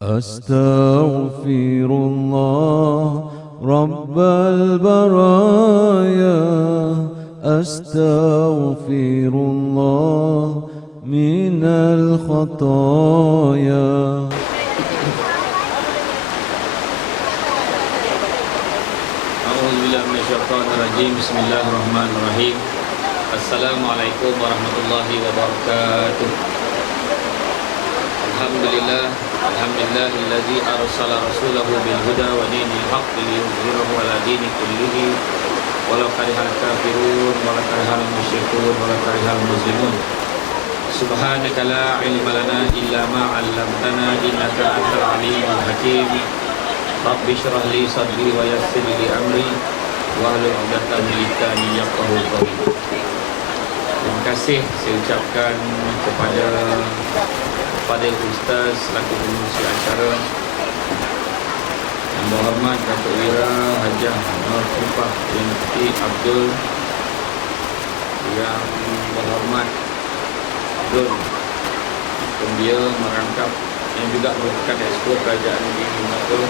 أستغفر الله رب البرايا، أستغفر الله من الخطايا. بسم الله الرحمن الرحيم. Assalamualaikum warahmatullahi wabarakatuh. Alhamdulillah, alhamdulillahilladzi arsala rasulahu bil huda wa dinil haqq liyudhhirahu ala dini kullihi walau karihal kafirun walau karihal musyrikun walau karihal muslimun. Subhanaka la ilma lana illa ma 'allamtana innaka antal alimul hakim. Rabbi shrah li sadri wa yassir li amri wahlul 'uqdatam min lisani yafqahu qawli. Terima kasih saya ucapkan kepada Ustaz selaku pengurusi acara, Yang Berhormat Datuk Wira Hajah Nur Kufah binti Abdul, Yang Berhormat Abdul Pembia Merangkap yang juga merupakan Exco Kerajaan di Melaka,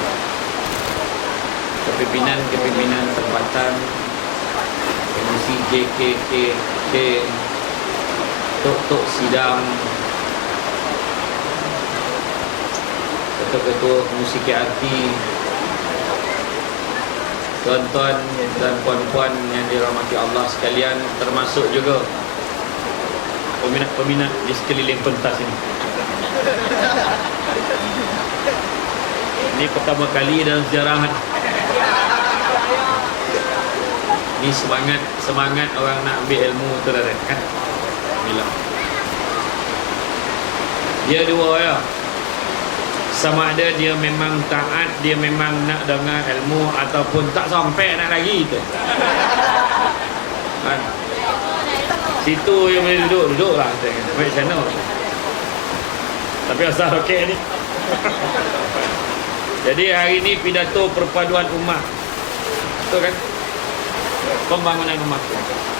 kepimpinan tempatan, Pengurusi JKKK, Tok Sidang, Ketua-ketua Pengurusi KRT, tuan-tuan dan puan-puan yang dirahmati Allah sekalian, termasuk juga peminat-peminat di sekeliling pentas ini. Ini pertama kali dalam sejarah. Ini semangat orang nak ambil ilmu tu dah kan. Bila dia dua ya. Sama ada dia memang taat, dia memang nak dengar ilmu ataupun tak sampai nak lagi tu. Kan? Situ yang boleh duduk lah. Baik sana. Tapi asal okey ni. Jadi hari ni pidato perpaduan ummah. Betul kan? Pembangunan ummah.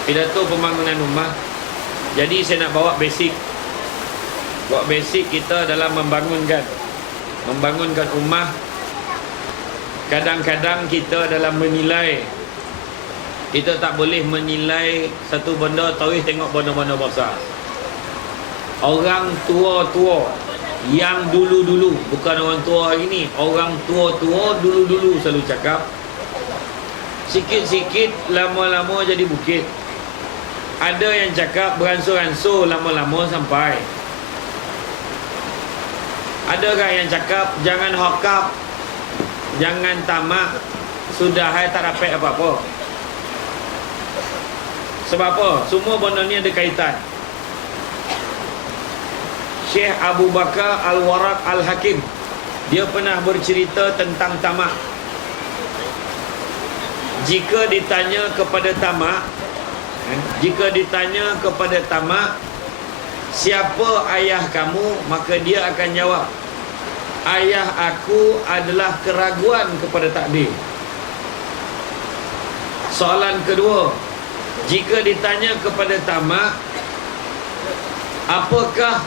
Pidato pembangunan ummah. Jadi saya nak bawa basic. Bawa basic kita dalam membangunkan ummah. Kadang-kadang kita dalam menilai, kita tak boleh menilai satu benda terus tengok benda-benda besar. Orang tua-tua yang dulu-dulu, bukan orang tua hari ni, orang tua-tua dulu-dulu selalu cakap, sikit-sikit lama-lama jadi bukit. Ada yang cakap beransur-ansur lama-lama sampai. Adakah yang cakap jangan hokap, jangan tamak, sudah hai tak dapat apa-apa. Sebab apa? Semua benda ni ada kaitan. Syekh Abu Bakar Al-Waraq Al-Hakim, dia pernah bercerita tentang tamak. Jika ditanya kepada tamak, siapa ayah kamu? Maka dia akan jawab, ayah aku adalah keraguan kepada takdir. Soalan kedua, jika ditanya kepada tamak, apakah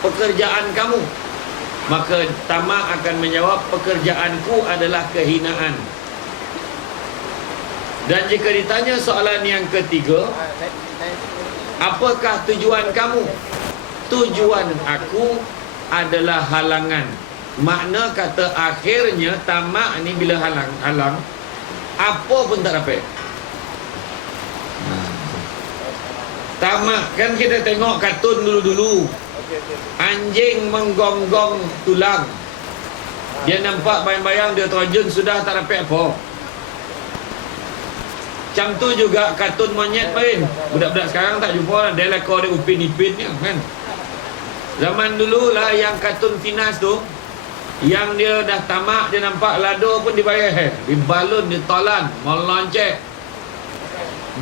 pekerjaan kamu? Maka tamak akan menjawab, pekerjaanku adalah kehinaan. Dan jika ditanya soalan yang ketiga, apakah tujuan kamu? Tujuan aku adalah halangan. Makna kata akhirnya tamak ni bila halang, apa pun tak dapat. Tamak kan kita tengok kartun dulu-dulu, anjing menggonggong tulang, dia nampak bayang-bayang dia terjun sudah tak dapat apa. Macam tu juga kartun monyet main. Budak-budak sekarang tak jumpa lah. Dia lekor dia upin-ipin ni kan. Zaman dulu lah yang kartun Finas tu, yang dia dah tamak, dia nampak lado pun dibayar, dibalun, ditolan, meloncek.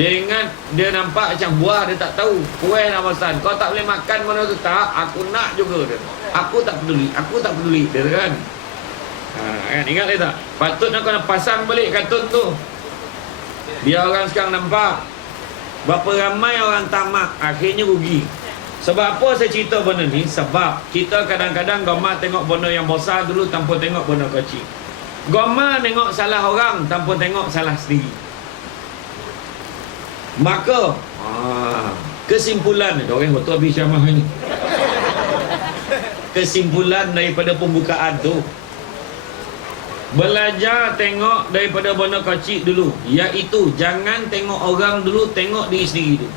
Dia ingat, dia nampak macam buah, dia tak tahu kuih nak masan. Kau tak boleh makan mana tu. Tak, aku nak juga dia. Aku tak peduli dia kan. Kan ingat dia tak? Patutnya kau nak pasang balik kartun tu, biar orang sekarang nampak berapa ramai orang tamak, akhirnya rugi. Sebab apa saya cerita benda ni? Sebab kita kadang-kadang Goma tengok benda yang besar dulu tanpa tengok benda kecil. Goma tengok salah orang tanpa tengok salah sendiri. Maka kesimpulan, orang betul habis ceramah ni. Kesimpulan daripada pembukaan tu, belajar tengok daripada benda kecil dulu, iaitu jangan tengok orang dulu, tengok diri sendiri dulu.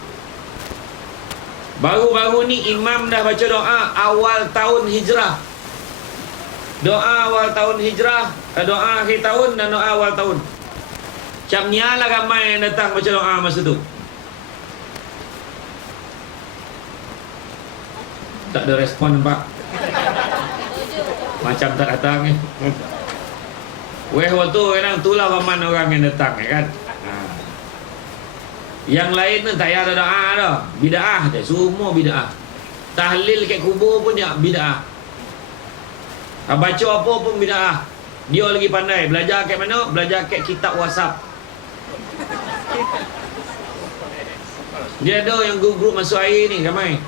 Baru-baru ni imam dah baca doa awal tahun hijrah. Doa awal tahun hijrah, doa akhir tahun dan doa awal tahun. Macam ni lah ramai yang datang baca doa masa tu. Tak ada respon nampak. Macam tak datang ni. Waktu kadang itulah ramai orang yang datang kan. Yang lain tu tak payah ada doa dah. Bid'ah dah. Semua bid'ah. Tahlil kat kubur pun dia bid'ah. Baca apa pun bid'ah. Dia lagi pandai. Belajar kat mana? Belajar kat kitab WhatsApp. Dia ada yang grup masuk air ni ramai.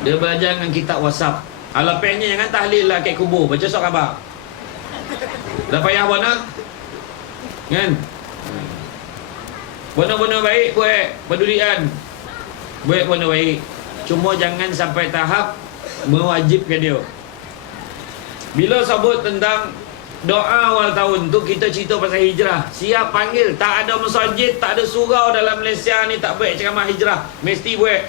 Dia belajar dengan kitab WhatsApp. Lepasnya jangan tahlil lah kat kubur. Baca surat khabar. Dah payah mana? Kan? Benda-benda baik buat pedulian. Buat benda baik. Cuma jangan sampai tahap mewajibkan dia. Bila sebut tentang doa awal tahun tu, kita cerita pasal hijrah. Siap panggil. Tak ada masjid, tak ada surau dalam Malaysia ni tak buat ceramah hijrah. Mesti buat.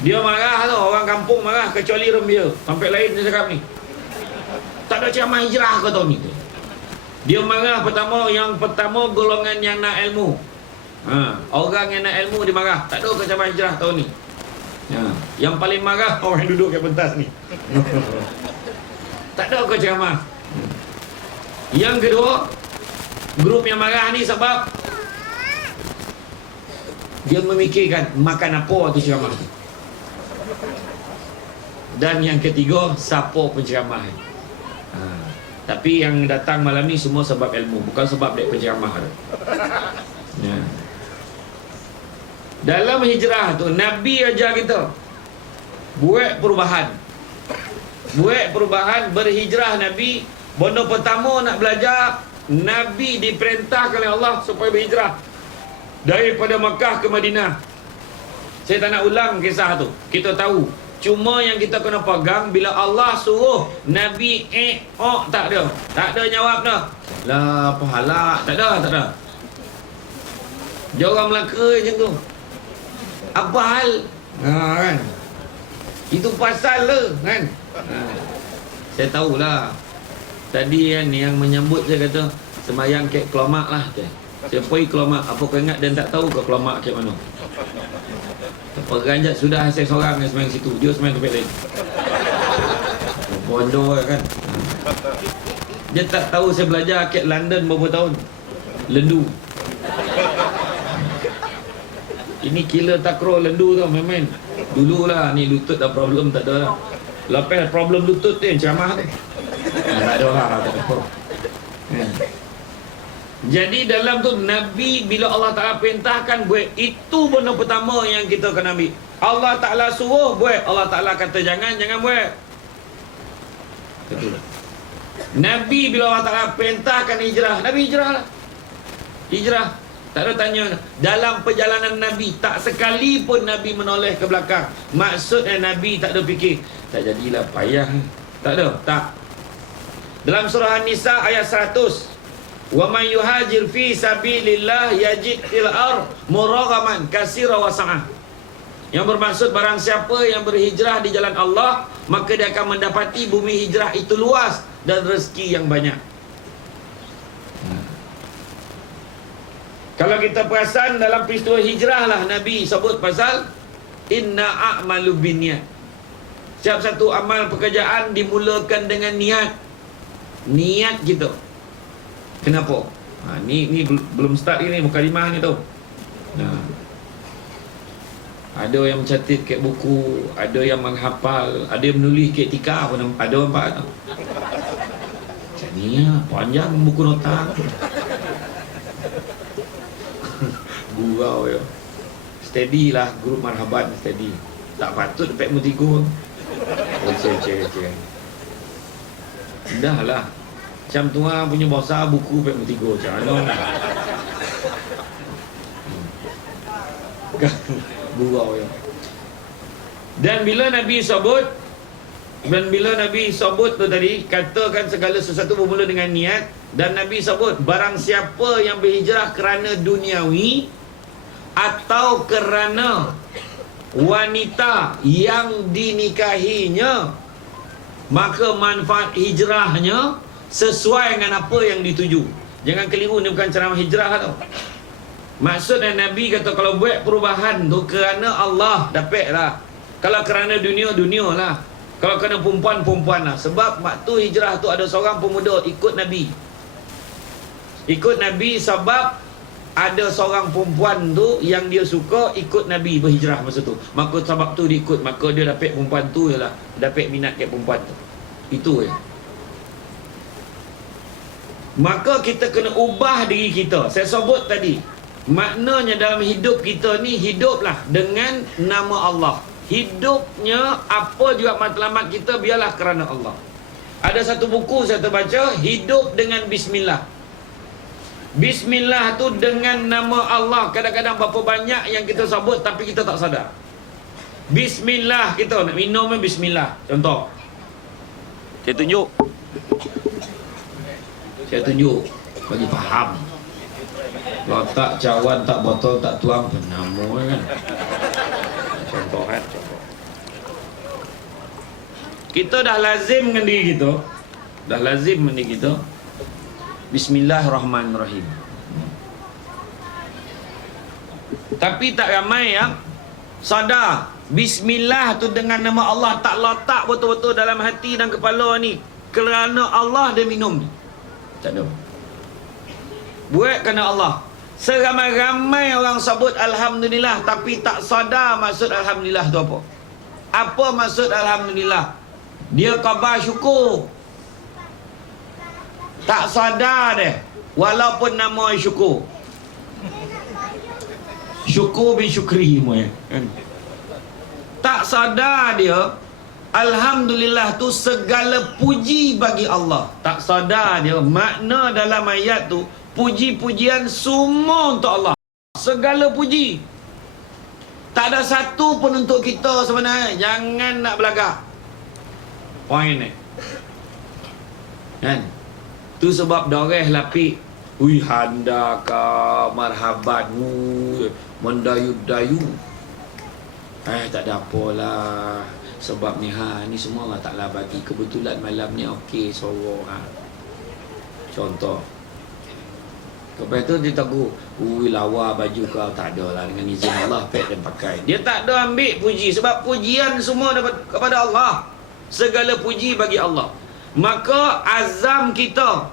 Dia marah tu, orang kampung marah, kecuali Rembia. Sampai lain dia cakap ni. Tak ada ceramah hijrah kau tahu ni. Dia marah yang pertama golongan yang nak ilmu. Orang yang nak ilmu dia marah. Tak ada ceramah hijrah tahun ni. Yang paling marah orang yang duduk kat pentas ni. Tak ada ceramah. Yang kedua, grup yang marah ni sebab dia memikirkan makan apa tu ceramah. Dan yang ketiga, siapa penceramah. Tapi yang datang malam ni semua sebab ilmu, bukan sebab dia penceramah. Dalam hijrah tu Nabi ajar kita buat perubahan. Buat perubahan, berhijrah Nabi. Benda pertama nak belajar, Nabi diperintahkan oleh Allah supaya berhijrah daripada Makkah ke Madinah. Saya tak nak ulang kisah tu. Kita tahu. Cuma yang kita kena pegang, bila Allah suruh Nabi tak ada. Tak ada jawab dah. Lah pahala, tak ada. Dia orang Melaka macam tu. Apa hal? Kan. Itu pasal le kan. Saya tahulah. Tadi kan yang menyambut saya kata sembahyang kek Kelomak lah. Saya pergi Kelomak. Apa kau ingat dan tak tahu ke Kelomak kek mana? Peranjat sudah saya seorang yang sembahyang situ. Dia sembahyang tempat lain. Bodoh kan. Dia tak tahu saya belajar kat London berapa tahun. Lendu. Ini killer takraw lendu tau main-main. Dululah ni lutut dah problem tak ada lah. Lepas problem lutut tu ceramah tu. Tak ada lah. Tak ada. Jadi dalam tu Nabi bila Allah Ta'ala perintahkan buat, itu benda pertama yang kita kena ambil. Allah Ta'ala suruh buat, Allah Ta'ala kata jangan buat. Betul. Nabi bila Allah Ta'ala perintahkan hijrah, Nabi hijrah lah. Hijrah. Tak ada tanya. Dalam perjalanan Nabi, tak sekali pun Nabi menoleh ke belakang. Maksudnya Nabi tak ada fikir, tak jadilah payah. Tak ada. Tak. Dalam surah An-Nisa ayat 100, wa man yuhajir fi sabilillah yajid fil ard muraghaman katsira wa sa'ah. Yang bermaksud barang siapa yang berhijrah di jalan Allah, maka dia akan mendapati bumi hijrah itu luas dan rezeki yang banyak. Kalau kita perasan dalam peristiwa hijrah lah Nabi sebut pasal inna a'malu binniyat. Setiap satu amal pekerjaan dimulakan dengan niat. Niat kita. Kenapa? Ni belum start ni mukadimah ni tau. Ada yang mencatat kat buku, ada yang menghafal, ada yang menulis kat tikar pun ada nampak tau. Macam ni lah, panjang buku nota. Gurau ya. steady lah, grup marhaban steady. Tak patut dapat mutigo. Oceh. Dah lah. Macam tuan punya bosa buku dapat mutigo macam mana. Gurau ya. Dan bila Nabi sebut tu tadi, katakan segala sesuatu bermula dengan niat. Dan Nabi sebut, barang siapa yang berhijrah kerana duniawi atau kerana wanita yang dinikahinya, maka manfaat hijrahnya sesuai dengan apa yang dituju. Jangan keliru, ni bukan ceramah hijrah tau. Maksudnya Nabi kata kalau buat perubahan tu kerana Allah, dapat lah. Kalau kerana dunia lah. Kalau kerana perempuan lah. Sebab waktu hijrah tu ada seorang pemuda ikut Nabi. Ikut Nabi sebab ada seorang perempuan tu yang dia suka ikut Nabi berhijrah masa tu. Maka sebab tu dia ikut, maka dia dapat perempuan tu je lah. Dapat minat kat perempuan tu. Itu je. Maka kita kena ubah diri kita. Saya sebut tadi, maknanya dalam hidup kita ni, hiduplah dengan nama Allah. Hidupnya apa juga matlamat kita, biarlah kerana Allah. Ada satu buku saya terbaca, hidup dengan Bismillah. Bismillah tu dengan nama Allah. Kadang-kadang berapa banyak yang kita sebut tapi kita tak sadar. Bismillah, kita nak minum Bismillah. Contoh, saya tunjuk bagi faham. Kalau tak cawan, tak botol, tak tuang, penama kan. Contoh kan. Kita dah lazim dengan diri kita. Bismillahirrahmanirrahim. Tapi tak ramai yang sadar Bismillah tu dengan nama Allah, tak letak betul-betul dalam hati dan kepala ni. Kerana Allah dia minum ni. Tak ada. Buat kerana Allah. Seramai-ramai orang sebut Alhamdulillah tapi tak sadar maksud Alhamdulillah tu apa. Apa maksud Alhamdulillah? Dia khabar syukur. Tak sadar deh. Walaupun nama syukur. Syukur bin syukri kan? Tak sadar dia Alhamdulillah tu segala puji bagi Allah. Tak sadar dia makna dalam ayat tu, puji-pujian semua untuk Allah. Segala puji. Tak ada satu pun untuk kita sebenarnya. Jangan nak belagak. Poin ni kan? Tu sebab doreh lapik, ui handa ka marhaban, mendayu-dayu. Tak ada apalah. Sebab ni ni semua Allah Ta'ala bagi. Kebetulan malam ni okey sorok Contoh. Lepas tu dia tegur, ui lawa baju kau. Tak ada lah, dengan izin Allah pek dan pakai. Dia tak ada ambil puji. Sebab pujian semua dapat kepada Allah. Segala puji bagi Allah. Maka azam kita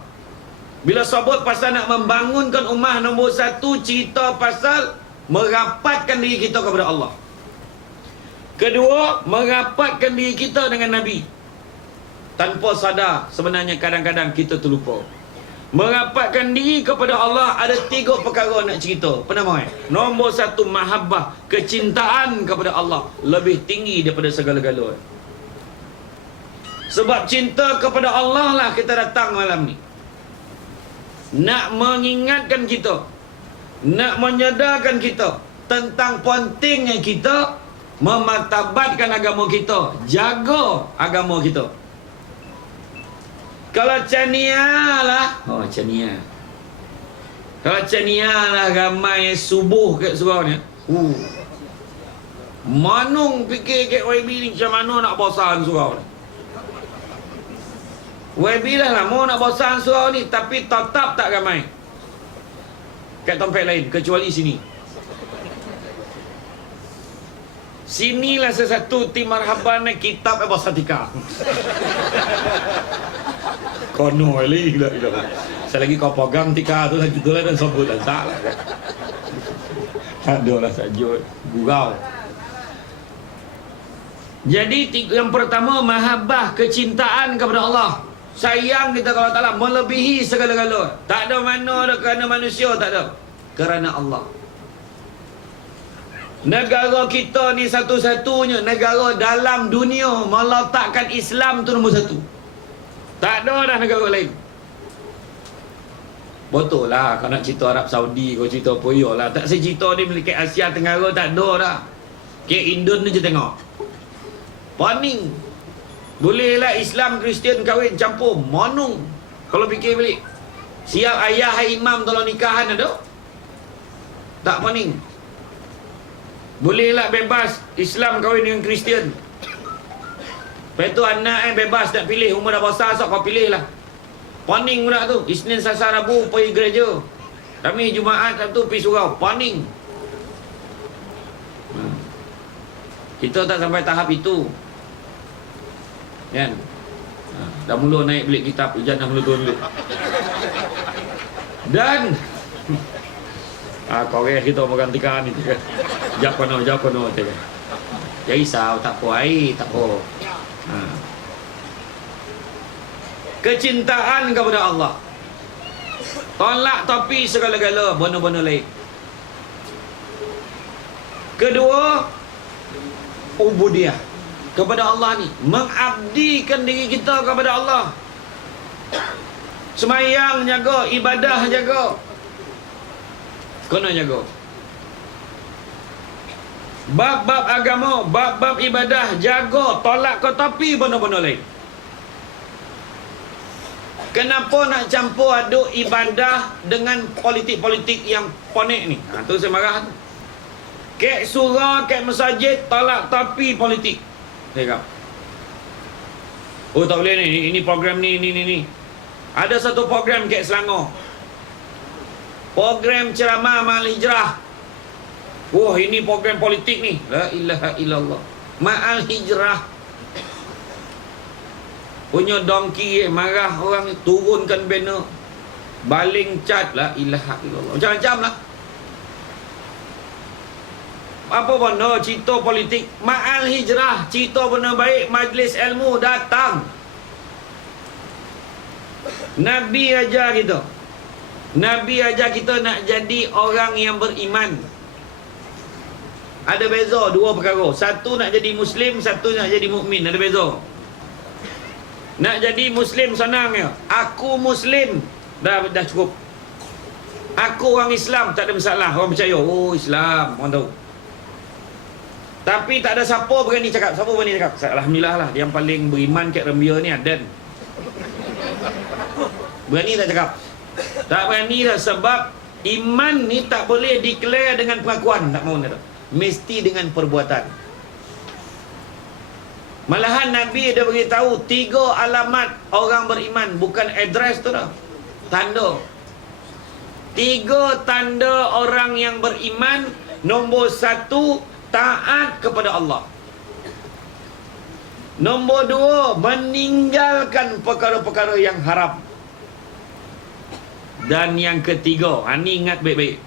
bila sebut pasal nak membangunkan ummah, nombor satu cerita pasal merapatkan diri kita kepada Allah. Kedua, merapatkan diri kita dengan Nabi. Tanpa sadar sebenarnya kadang-kadang kita terlupa. Merapatkan diri kepada Allah ada 3 perkara nak cerita. Pernah nombor satu, mahabbah, kecintaan kepada Allah lebih tinggi daripada segala-galanya. Sebab cinta kepada Allah lah kita datang malam ni. Nak mengingatkan kita, nak menyedarkan kita tentang pentingnya kita memartabatkan agama kita, jaga agama kita. Kalau cania lah, cania. Kalau cania lah ramai subuh kat surau ni. Manung fikir kat YB ni macam mana nak bosan surau ni. YB lah mau nak bosan surau ni, tapi tetap tak ramai kat tempat lain kecuali sini. Sinilah sesatu tim marhaban kitab Basatika. Kono lagi gila. Saya lagi kau pegang tika tu lagi tu lah dan sebut dan tak lah. Tak ada lah saja gurau. Jadi yang pertama, mahabbah, kecintaan kepada Allah. Sayang kita kepada Allah melebihi segala-galanya. Tak ada mana ada kerana manusia, tak ada. Kerana Allah. Negara kita ni satu-satunya negara dalam dunia meletakkan Islam tu nombor satu. Tak ada dah negara lain. Betul lah, kau nak cerita Arab Saudi, kau cerita apa, lah. Tak saya cerita ni Melikat Asia Tenggara, tak ada dah. Ke Indon je tengok. Paning. Bolehlah Islam Kristian kahwin campur, monung. Kalau fikir balik. Siap ayah hai imam tolong nikahan ada? Tak paning. Bolehlah bebas Islam kahwin dengan Kristian. Lepas tu anak bebas nak pilih, umur dah besar sok kau pilih lah. Paning pula tu. Isnin, Selasa, Rabu pergi gereja. Kami Jumaat tu pergi surau. Paning. Kita tak sampai tahap itu. Kan? Dah mula naik belik kitab, hujan dah mula turun belik. Dan kau kita makan tikan ni kan. Jap kono kan. Ya risau, tak apa air, tak apa. Kecintaan kepada Allah. Tolak topi segala-gala benda-benda lain. Kedua, ubudiyah kepada Allah ni, mengabdikan diri kita kepada Allah. Semayang jaga, ibadah jaga. Kena jaga. Bab-bab agama, bab-bab ibadah jaga, tolak ke tepi benda-benda lain. Kenapa nak campur aduk ibadah dengan politik-politik yang ponik ni? Tu saya marah tu. Kek surah, kek masjid, tolak tepi politik. Saya kata, oh tak boleh ni, ini program ni. Ada satu program kek Selangor. Program ceramah Ma'al Hijrah. Wah, ini program politik ni. La ilaha illallah. Ma'al Hijrah. Punya dongki marah orang ni, turunkan banner. Baling cat. La ilaha illallah. Macam-macam lah. Apa benda cerita politik? Ma'al Hijrah, cerita benda baik, majlis ilmu datang. Nabi ajar kita. Nabi ajar kita nak jadi orang yang beriman. Ada beza dua perkara. Satu nak jadi Muslim, satu nak jadi mukmin. Ada beza. Nak jadi Muslim senang ya. Aku Muslim, dah cukup. Aku orang Islam, tak ada masalah. Orang percaya, oh Islam, orang tahu. Tapi tak ada siapa berani cakap. Siapa berani cakap? Alhamdulillah lah, yang paling beriman kat Rembia ni Adan. Berani tak cakap? Tak berani dah, sebab iman ni tak boleh declare dengan pengakuan. Tak mahu dah. Mesti dengan perbuatan. Malahan Nabi dah beritahu 3 alamat orang beriman. Bukan address tu dah, tanda. 3 tanda orang yang beriman. Nombor 1, taat kepada Allah. Nombor 2, meninggalkan perkara-perkara yang haram. Dan yang ketiga, ini ingat baik-baik.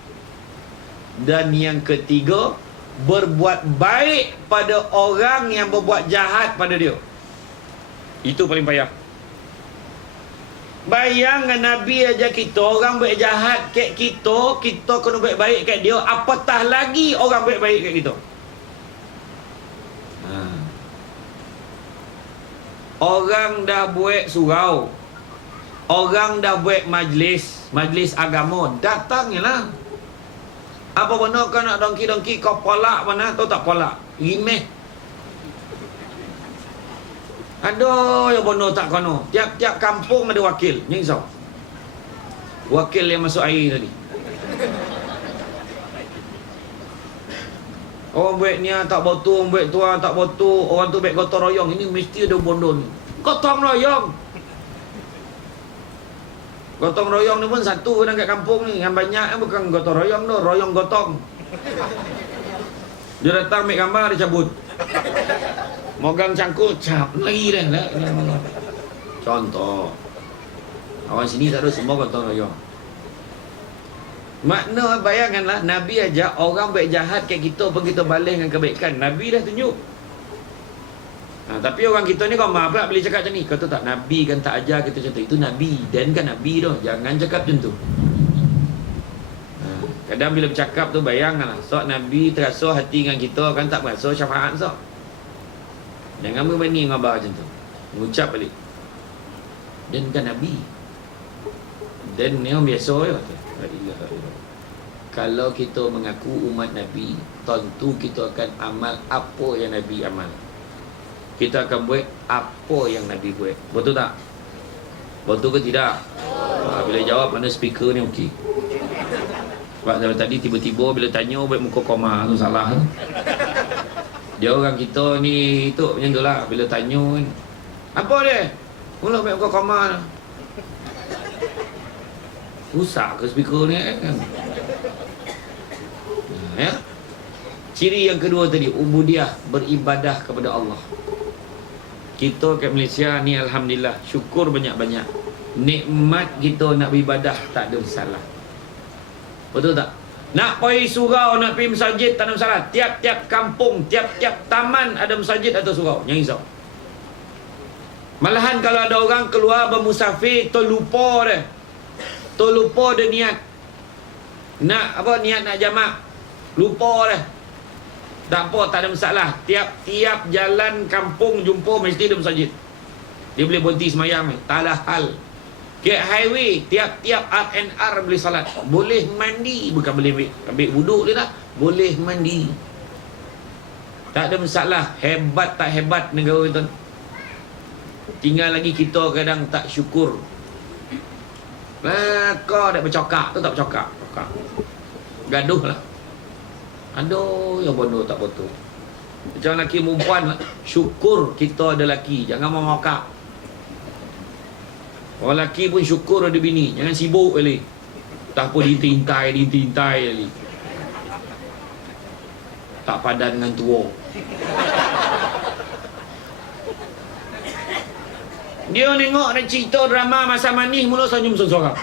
Dan yang ketiga, berbuat baik pada orang yang berbuat jahat pada dia. Itu paling payah. Bayangkan Nabi ajar kita, orang buat jahat kat kita, kita kena buat baik kat dia. Apatah lagi orang buat baik kat kita. Orang dah buat surau, orang dah buat majlis agama, datanglah. Apa benda kau nak dongki-dongki, kau polak mana? Kau tak polak, rimeh. Ada yang benda tak kono. Tiap-tiap kampung ada wakil. Yang risau, wakil yang masuk air tadi. Orang buat ni tak betul, orang buat tua tak betul, orang tu buat gotong royong. Ini mesti ada bondo ni. Gotong royong. Gotong royong ni pun satu kan kat kampung ni. Yang banyak kan bukan gotong royong tu, royong gotong. Dia datang ambil gambar, dia cabut. Mogang cangkul, cap lagi dah. Contoh. Awak sini tak ada semua gotong royong. Makna bayangkanlah, Nabi ajak orang buat jahat kat kita pun kita balas dengan kebaikan. Nabi dah tunjuk. Tapi orang kita ni kau maaf pula boleh cakap macam ni. Kata tak, Nabi kan tak ajar kita macam tu. Itu Nabi, dan kan Nabi dah. Jangan cakap macam tu. Kadang bila bercakap tu bayangkanlah, sok Nabi terasa hati dengan kita, kan tak berasa syafaat sok. Jangan berbanding dengan abah macam tu. Mengucap balik. Dan bukan Nabi. Dan ni orang biasa je. Kalau kita mengaku umat Nabi, tentu kita akan amal apa yang Nabi amal. Kita akan buat apa yang Nabi buat. Betul tak? Betul ke tidak? Bila jawab mana speaker ni okey. Sebab tadi tiba-tiba bila tanya buat muka koma tu salah. Dia orang kita ni tu macam tu lah. Bila tanya kan, apa dia? Mula buat muka koma tu. Rusak ke speaker ni kan? Ya? Ciri yang kedua tadi, ubudiah, beribadah kepada Allah. Kita kat Malaysia ni alhamdulillah, syukur banyak-banyak. Nikmat kita nak beribadah tak ada masalah. Betul tak? Nak pergi surau, nak pergi masjid tak ada masalah. Tiap-tiap kampung, tiap-tiap taman ada masjid atau surau. Jangan risau. Malahan kalau ada orang keluar bermusafir, terlupa dia. Terlupa dia niat. Nak apa, niat nak jamak. Lupa dia. Tak apa, tak ada masalah. Tiap-tiap jalan kampung jumpa mesti ada masjid. Dia boleh berhenti semayang. Tak ada hal. Kat highway, tiap-tiap R&R boleh salat. Boleh mandi. Bukan boleh ambil wuduk dia tak. Boleh mandi. Tak ada masalah. Hebat tak hebat negara kita. Tinggal lagi kita kadang tak syukur. Kau dah bercakap tu tak bercakap. Gaduh lah. Aduh, yang bodoh tak betul. Macam lelaki perempuan, syukur kita ada lelaki. Jangan memakak. Orang lelaki pun syukur ada bini. Jangan sibuk kali. Tak apa diintai lagi. Tak padan dengan tua. Dia tengok ada cerita drama masa manis, mula senyum seorang.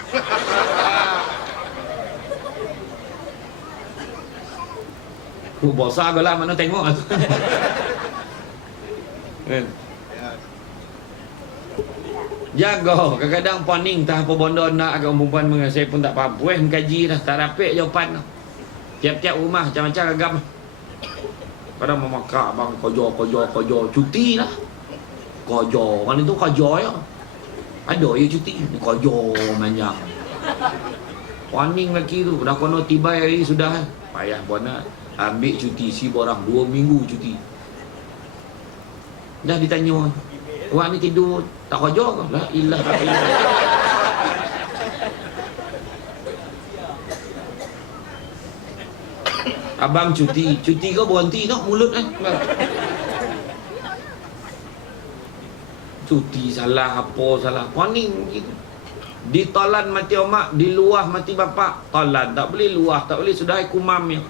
Bosan lah mana tengok tu. Kan? Jaga. Kadang-kadang poning tak apa bondo nak agak perempuan mengenai. Saya pun tak faham. Mengkaji dah. Tak rapik jawapan. Tiap-tiap rumah macam-macam agam. Kadang memakak abang kojo. Cuti lah. Kojo. Mana tu kojo ya? Ada ya cuti. Kojo banyak. Poning lagi tu. Dah kono tiba hari sudah. Payah pun nak. Ambil cuti si borang 2 minggu cuti. Dah ditanya, awak ni tidur tak kerja ke? La ilah. Abang cuti ke berhenti tak mulut kan? Cuti salah apa salah. Poning gitu. Ditolan mati omak, diluah mati bapak. Tolan tak boleh, luah tak boleh, sudah kumam ya.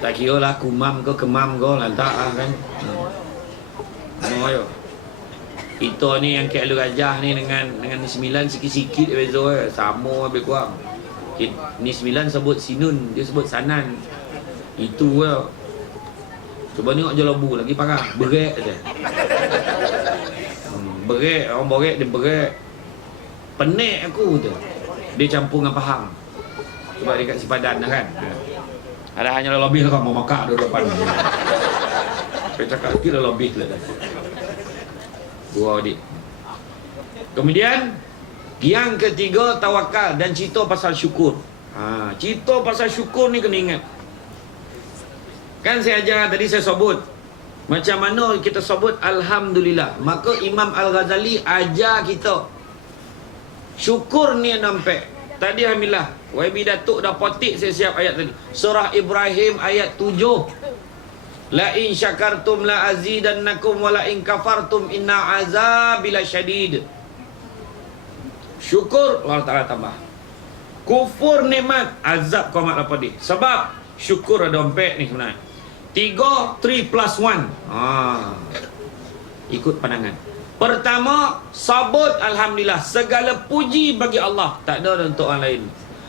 Tak kira lah kumam ke kemam ke lantak lah kan. Yo. Itu ni yang Kek Alur Rajah ni dengan ni 9 sikit-sikit beza sama lebih kurang. Ni 9 sebut sinun, dia sebut sanan. Itu je. Cuba tengok je lobu lagi parah, berek je. Berek, orang berek dia berek. Penik aku tu. Dia campur dengan faham. Sebab dia kat Sipadan dah kan. Ada hanya lebih lah mau makak dulu depan. Saya cakap sikit dah lebih lah. Dua adik. Kemudian yang ketiga tawakal dan cerita pasal syukur. Cerita pasal syukur ni kena ingat. Kan saya ajar tadi saya sebut macam mana kita sebut alhamdulillah. Maka Imam Al-Ghazali ajar kita syukur ni nampak. Tadi alhamdulillah. YB Datuk dah potik saya siap ayat tadi. Surah Ibrahim ayat 7. La in syakartum la azidannakum wa la in kafartum inna azabi lasyadid. Syukur Allah Taala tambah. Kufur nikmat, azab kau mak apa dia. Sebab syukur ada dompet ni sebenarnya. 3 plus 1. Ikut pandangan. Pertama, sabut alhamdulillah, segala puji bagi Allah, tak ada untuk orang lain.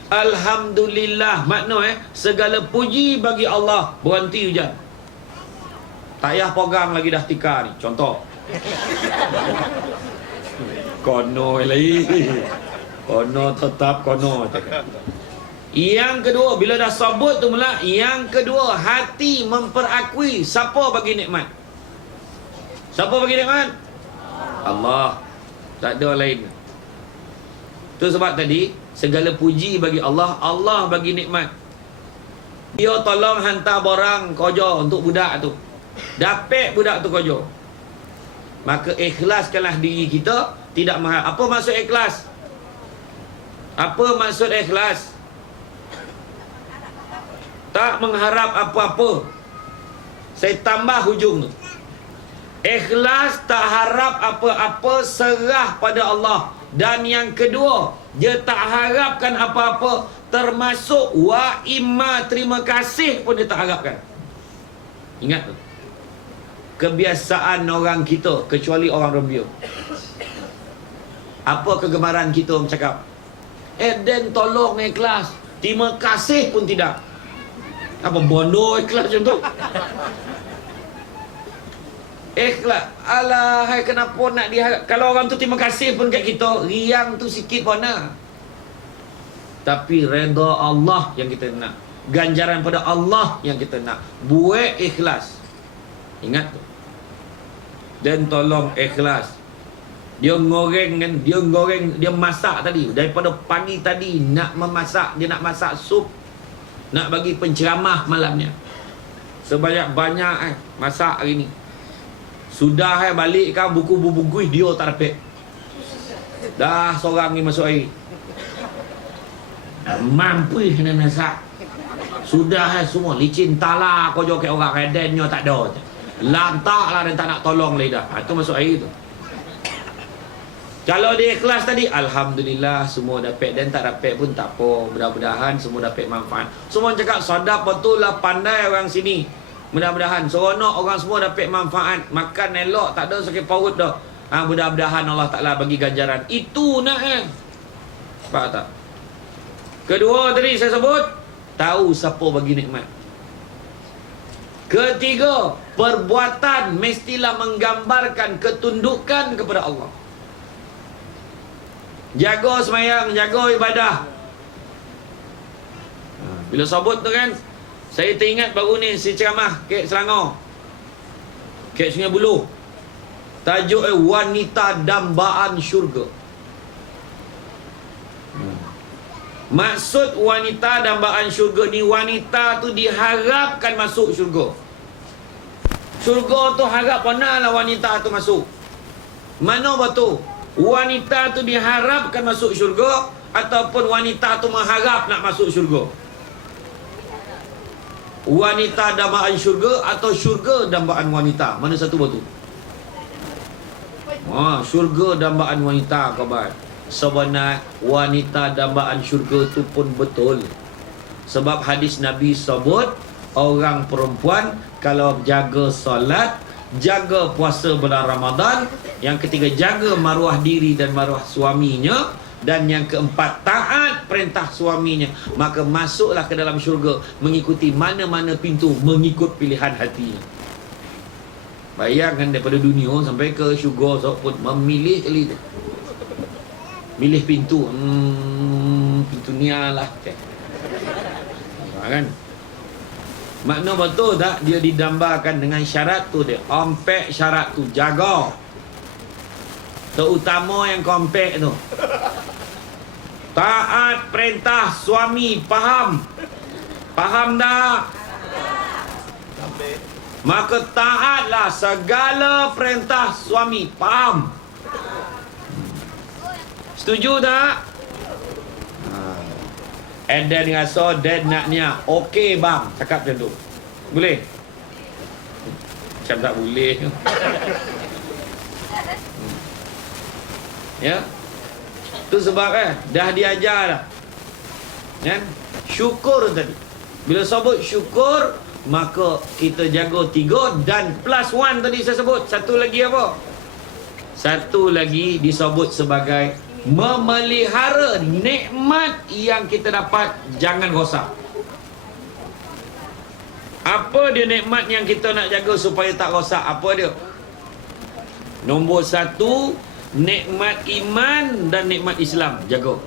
Alhamdulillah makna segala puji bagi Allah. Berhenti hujan. Tak payah pegang lagi dah tikar ni. Contoh. kono lagi. Kono tetap kono cakap. Yang kedua, bila dah sebut tu mula, yang kedua, hati memperakui siapa bagi nikmat. Siapa bagi nikmat? Allah. Tak ada lain. Tu sebab tadi segala puji bagi Allah. Allah bagi nikmat. Dia tolong hantar barang kerja untuk budak tu. Dapat budak tu kerja. Maka ikhlaskanlah diri kita. Tidak mengharap. Apa maksud ikhlas? Apa maksud ikhlas? Tak mengharap apa-apa. Saya tambah hujung tu. Ikhlas tak harap apa-apa, serah pada Allah. Dan yang kedua, dia tak harapkan apa-apa, termasuk wa imma, terima kasih pun dia tak harapkan. Ingat tu. Kebiasaan orang kita, kecuali orang rembia. Apa kegemaran kita bercakap? Dan tolong ikhlas, terima kasih pun tidak. Apa bodoh ikhlas macam tu? Ikhlas. Alah, hai, kenapa nak diharap? Kalau orang tu terima kasih pun kat kita, riang tu sikit pun nak. Tapi redha Allah yang kita nak. Ganjaran pada Allah yang kita nak. Buat ikhlas. Ingat tu. Dan tolong ikhlas. Dia goreng kan, dia masak tadi. Daripada pagi tadi nak memasak, dia nak masak sup. Nak bagi penceramah malamnya. Sebanyak-banyak masak hari ni. Sudah balik kan buku-buku dia tak dapat. Dah seorang ni masuk air. Mampu kena masak. Sudah semua licin tala kau joget orang redennya tak ada. Lantaklah dan tak nak tolong lagi dah. Itu masuk air tu. Kalau dia ikhlas tadi, alhamdulillah semua dapat, dan tak dapat pun tak apa. Mudah-mudahan semua dapat manfaat. Semua cakap sedap betul lah, pandai orang sini. Mudah-mudahan seronok orang semua dapat manfaat. Makan elok, tak ada sakit perut dah. Mudah-mudahan Allah Ta'ala bagi ganjaran. Itu nak Faham tak? Kedua tadi saya sebut, tahu siapa bagi nikmat. Ketiga, perbuatan mestilah menggambarkan ketundukan kepada Allah. Jaga semayang, jaga ibadah. Bila sebut tu kan, saya teringat baru ni si ceramah Kek Selangor, Kek Sungai Buloh. Tajuk wanita dambaan syurga. Maksud wanita dambaan syurga ni, wanita tu diharapkan masuk syurga. Syurga tu harap mana lah wanita tu masuk. Mana betul? Wanita tu diharapkan masuk syurga ataupun wanita tu mengharap nak masuk syurga? Wanita dambaan syurga atau syurga dambaan wanita? Mana satu betul? Syurga dambaan wanita kabar. Sebenar wanita dambaan syurga tu pun betul. Sebab hadis Nabi sebut, orang perempuan kalau jaga solat, jaga puasa bulan Ramadan, yang ketiga jaga maruah diri dan maruah suaminya, dan yang keempat taat perintah suaminya, maka masuklah ke dalam syurga mengikuti mana-mana pintu, mengikut pilihan hatinya. Bayangkan daripada dunia sampai ke syurga pun memilih kali tu. Milih pintu. Pintu ni lah kan. Makna betul tak dia didambakan dengan syarat tu dia. Ompek syarat tu, jaga. Terutama yang kompak tu. Taat perintah suami, faham? Faham tak? Maka taatlah segala perintah suami, faham? Setuju tak? And then rasa dad naknya, okey bang, cakap macam tu. Boleh? Macam tak boleh. Ya. Tu sebab dah diajar dah. Kan? Syukur tadi. Bila sebut syukur, maka kita jaga 3 dan plus 1 tadi saya sebut. Satu lagi apa? Satu lagi disebut sebagai memelihara nikmat yang kita dapat, jangan rosak. Apa dia nikmat yang kita nak jaga supaya tak rosak? Apa dia? Nombor 1, nikmat iman dan nikmat Islam, jaga.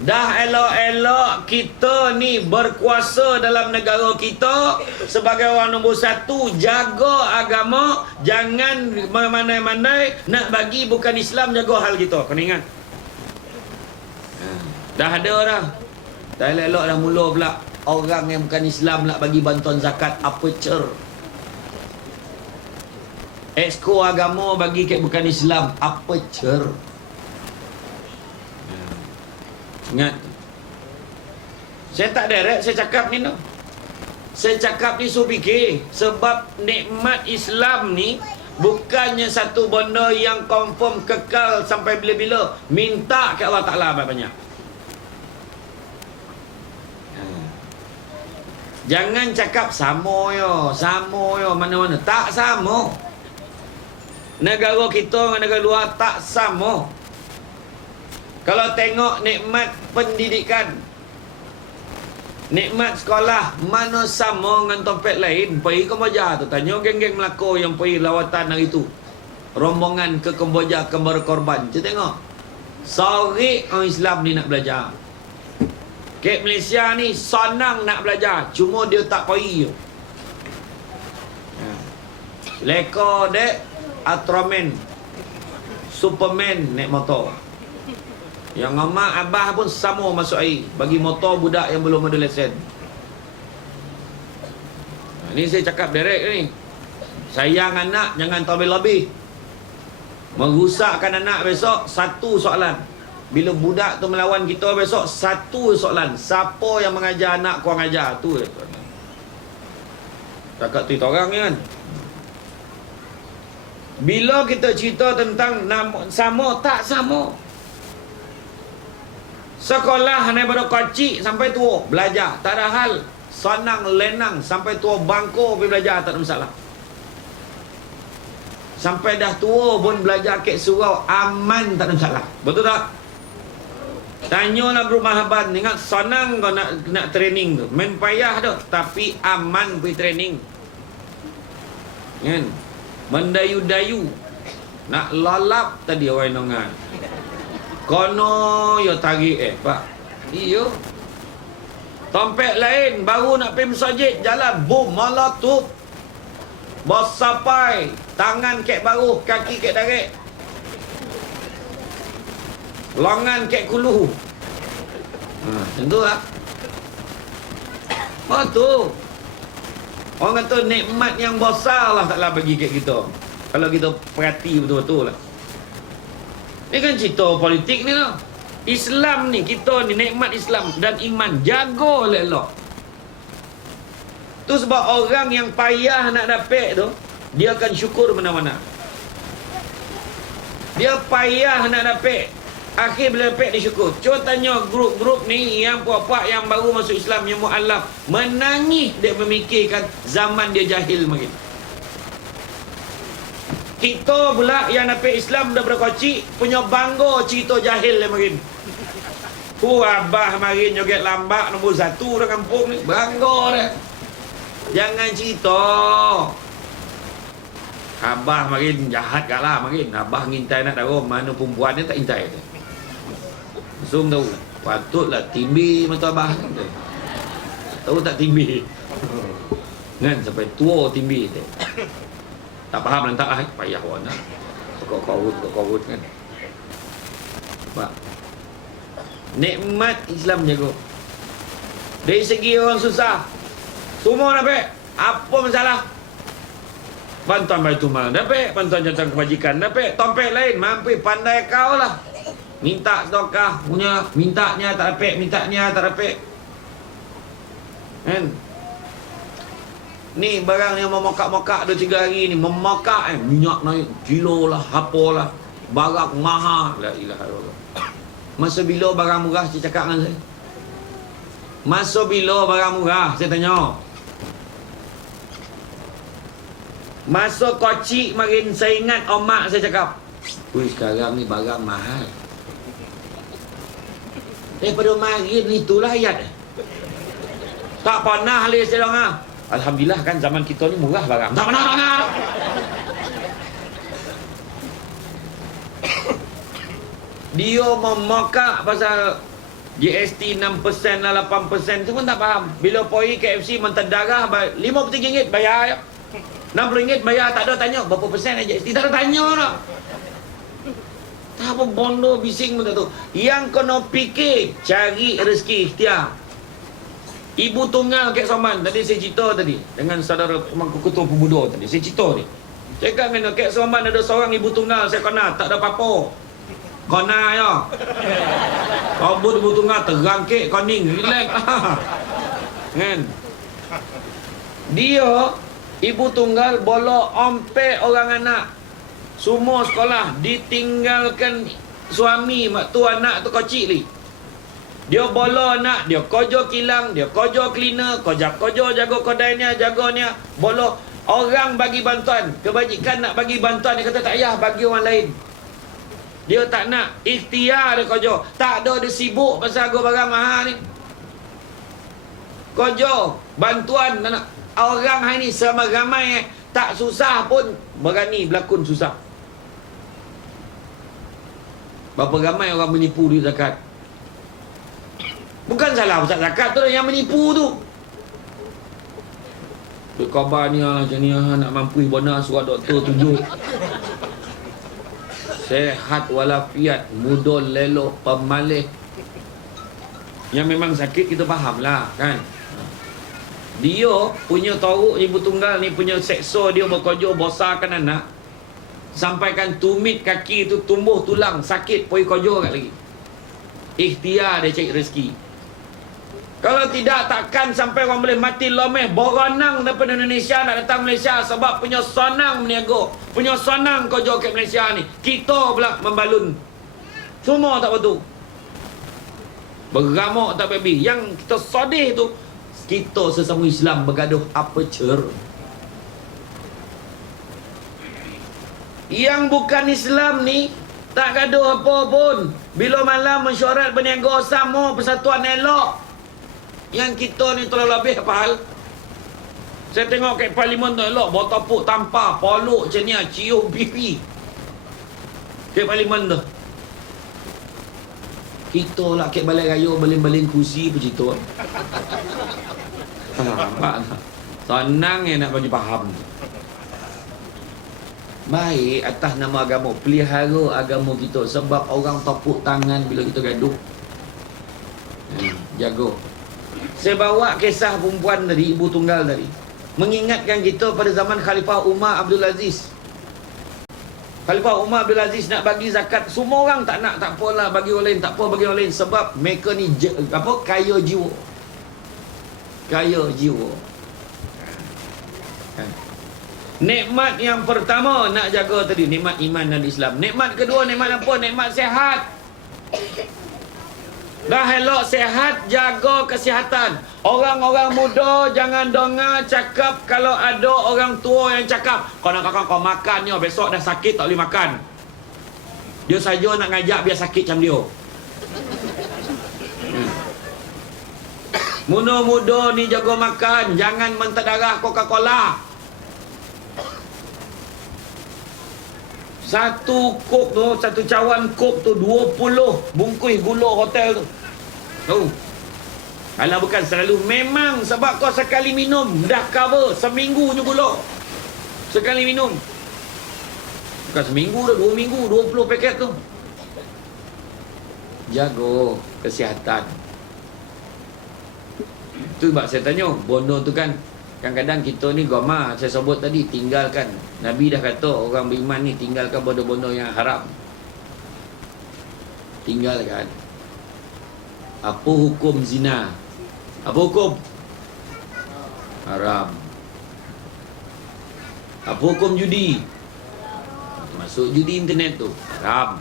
Dah elok-elok kita ni berkuasa dalam negara kita sebagai orang nombor satu, jaga agama, jangan mana-mana nak bagi bukan Islam, jaga hal kita. Kena ingat. Dah ada dah. Dah elok-elok dah mula pula orang yang bukan Islam nak bagi bantuan zakat, apa cer. Exco agama bagi kat bukan Islam, apa cer. Ingat. Saya tak direct saya cakap ni tu. Saya cakap ni so fikir. Sebab nikmat Islam ni bukannya satu benda yang confirm kekal sampai bila-bila. Minta ke Allah Ta'ala banyak. Jangan cakap sama yo, mana-mana. Tak sama. Negara kita dengan negara luar tak sama. Kalau tengok nikmat pendidikan, nikmat sekolah, mana sama dengan tempat lain. Pergi Kamboja tu, tanya geng-geng Melaka yang pergi lawatan hari tu, rombongan ke Kamboja ke berkorban. Kita tengok sorry orang Islam ni nak belajar. Kat Malaysia ni senang nak belajar, cuma dia tak pergi. Leka dek Ultraman, Superman naik motor. Yang mak abah pun sama masuk air bagi motor budak yang belum ada lesen. Ni saya cakap direct ni. Sayang anak, jangan terlebih-lebih. Merusakkan anak besok, satu soalan. Bila budak tu melawan kita besok, satu soalan. Siapa yang mengajar anak kurang ajar? Tu je. Cakap tu orang ni kan. Bila kita cerita tentang sama, tak sama. Sekolah daripada kecil sampai tua belajar, tak ada hal. Senang lenang sampai tua bangko pergi belajar, tak ada masalah. Sampai dah tua pun belajar kek surau aman, tak ada masalah. Betul tak? Tanyalah grup mahaban, ingat senang kau nak training tu. Main payah dah, tapi aman pergi training. Kan? Mendayu-dayu. Nak lalap tadi orang nongan. Kono yo tarik pak. Iyo. Tompek lain baru nak pergi masjid, jalan boom molotov. Bos sapai, tangan kek baru, kaki kek tarik. Longan kek kulu. Tentu lah. Oh tu. Orang kata nikmat yang besar lah taklah bagi kat kita. Kalau kita perhati betul-betul lah. Ni kan cerita politik ni lah. Islam ni, kita ni nikmat Islam dan iman, jaga elok-elok. Tu sebab orang yang payah nak dapat tu, dia akan syukur mana-mana. Dia payah nak dapat, akhir bila dapat dia syukur. Cuba tanya grup-grup ni yang puak-puak yang baru masuk Islam, yang mu'alaf, menangis dia memikirkan zaman dia jahil makin. Kita pula yang dapat Islam daripada kecil punya bangga cerita jahil dia makin. Abah makin joget lambak nombor 1 dalam kampung ni, bangga dia. Jangan cerita abah makin jahat kalah makin. Abah ngintai nak tahu mana perempuan dia, tak intai dia. Zoom tahu. Patutlah timbi mata abah. Tahu tak timbi? Kan sampai tua timbi dia. Tak faham lantak lah, payah orang nak korut kan. Sebab nikmat Islam jaga. Dari segi orang susah, semua dapat. Apa masalah? Bantuan Baitul Mal dapat, bantuan jawatan kebajikan dapat. Tompek lain mampu, pandai kau lah. Minta sedekah punya, mintanya tak dapat, mintanya tak dapat. Kan? Ni barang yang memokak-mokak 2-3 hari ni, memokak minyak naik kilo lah, apalah, barang mahal. La ilaha illallah. Masa bila barang murah, saya cakap dengan saya? Masa bila barang murah, saya tanya. Masa kocik makin saya ingat omak saya cakap, sekarang ni barang mahal. Daripada makin itulah ayat. Tak pernah leh saya dengar. Alhamdulillah kan zaman kita ni murah barang. Tak pernah dengar. Dia memokak pasal GST 6% lah 8%, tu pun tak faham. Bila poi KFC menterdarah RM53 bayar je. RM60 bayar, tak ada tanya berapa persen GST, tak ada tanya dah. Tak apa bondo bising pun tak tahu. Yang kena fikir cari rezeki ikhtiar. Ibu tunggal Kek Soman tadi saya cerita tadi dengan saudara Ketua Pemuda tadi. Saya cerita ni. Saya kan kena Kek Soman ada seorang ibu tunggal saya kena tak ada apa-apa. Kona ya. Kau ibu tunggal terang kek koning relax. Kan? Dia ibu tunggal bolok ompek orang anak. Semua sekolah ditinggalkan suami, mak tu anak tu kecil ni. Dia bolo anak, dia kojo kilang, dia kojo cleaner, kojo jaga kodainya, jaganya, bolo. Orang bagi bantuan, kebajikan nak bagi bantuan, dia kata tak payah bagi orang lain. Dia tak nak, ikhtiar dia kojo. Tak ada dia sibuk pasal harga barang mahal ni. Kojo, bantuan nak. Orang hari ni sama ramai tak susah pun berani berlakon susah. Berapa ramai orang menipu duit zakat. Bukan salah Ustaz zakat tu yang menipu tu. Duit khabar ni macam ni nak mampu bonus surat doktor tunjuk. Sehat walafiat, mudul lelok pemalih. Yang memang sakit kita faham lah kan. Dia punya teruk ibu tunggal ni punya seksa dia berkojo bosarkan anak. Sampaikan tumit kaki tu tumbuh tulang sakit poi kojo kat lagi. Ikhtiar dia cari rezeki. Kalau tidak takkan sampai orang boleh mati lomeh beronang daripada Indonesia nak datang Malaysia sebab punya sonang meniaga, punya sonang kojo kat Malaysia ni. Kita pula membalun. Semua tak betul. Beramuk tak baby. Yang kita sedih tu kita sesama Islam bergaduh apa cer. Yang bukan Islam ni tak gaduh apa pun. Bila malam mesyuarat berniaga sama persatuan elok. Yang kita ni terlalu lebih apa hal? Saya tengok kat parlimen tu elok bawa topuk tampar, poluk macam ni, cium pipi. Kat parlimen tu. Kita lah kat balai raya baling-baling kursi pun cerita. Nampak tak? Senang yang nak bagi faham. Baik atas nama agama, pelihara agama kita. Sebab orang tepuk tangan bila kita gaduh. Jaga. Saya bawa kisah perempuan tadi, ibu tunggal tadi, mengingatkan kita pada zaman Khalifah Umar Abdul Aziz. Khalifah Umar Abdul Aziz nak bagi zakat, semua orang tak nak, tak apalah bagi orang lain, tak apa bagi orang lain. Sebab mereka ni kaya jiwa. Kaya jiwa. Nikmat yang pertama nak jaga tadi, nikmat iman dan Islam. Nikmat kedua, nikmat apa? Nikmat sehat. Dah elok sehat, jaga kesihatan. Orang-orang muda jangan dengar cakap kalau ada orang tua yang cakap, kau nak kau makan ni, besok dah sakit tak boleh makan. Dia saja nak ngajak biar sakit macam dia. Muda-muda ni jaga makan, jangan menterdarah Coca-Cola. Satu kop tu, satu cawan kop tu 20 bungkus gula hotel tu. Tahu? Alah bukan selalu, memang sebab kau sekali minum dah cover seminggu je gula. Sekali minum. Bukan seminggu dah, 2 minggu 20 paket tu. Jaga kesihatan. Itu sebab saya tanya, bondo tu kan kadang-kadang kita ni goma, saya sebut tadi, tinggalkan. Nabi dah kata orang beriman ni tinggalkan bondo-bondo yang haram. Tinggalkan. Apa hukum zina? Apa hukum? Haram. Apa hukum judi? Masuk judi internet tu haram.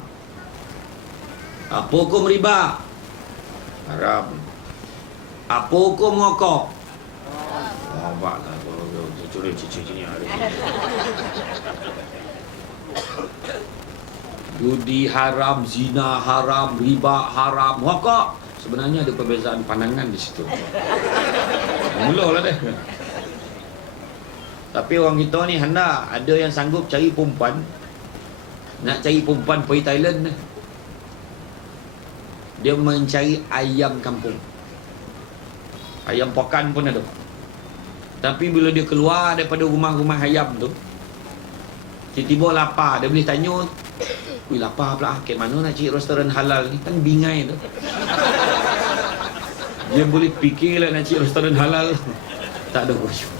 Apa hukum riba? Haram. Apa hukum rokok? Nampak lah curi cici-cici hari. Judi haram, zina haram, riba haram, rokok. Sebenarnya ada perbezaan pandangan di situ. Mulalah deh. Tapi orang kita ni hendak ada yang sanggup cari perempuan. Nak cari perempuan pergi Thailand. Dia mencari ayam kampung. Ayam pokan pun ada. Tapi bila dia keluar daripada rumah-rumah ayam tu, tiba-tiba lapar. Dia boleh tanya, wih lapar pula, kat mana nak cari restoran halal ni? Kan bingai tu. Dia boleh fikirlah nak cari restoran halal. Tak ada khusyuk.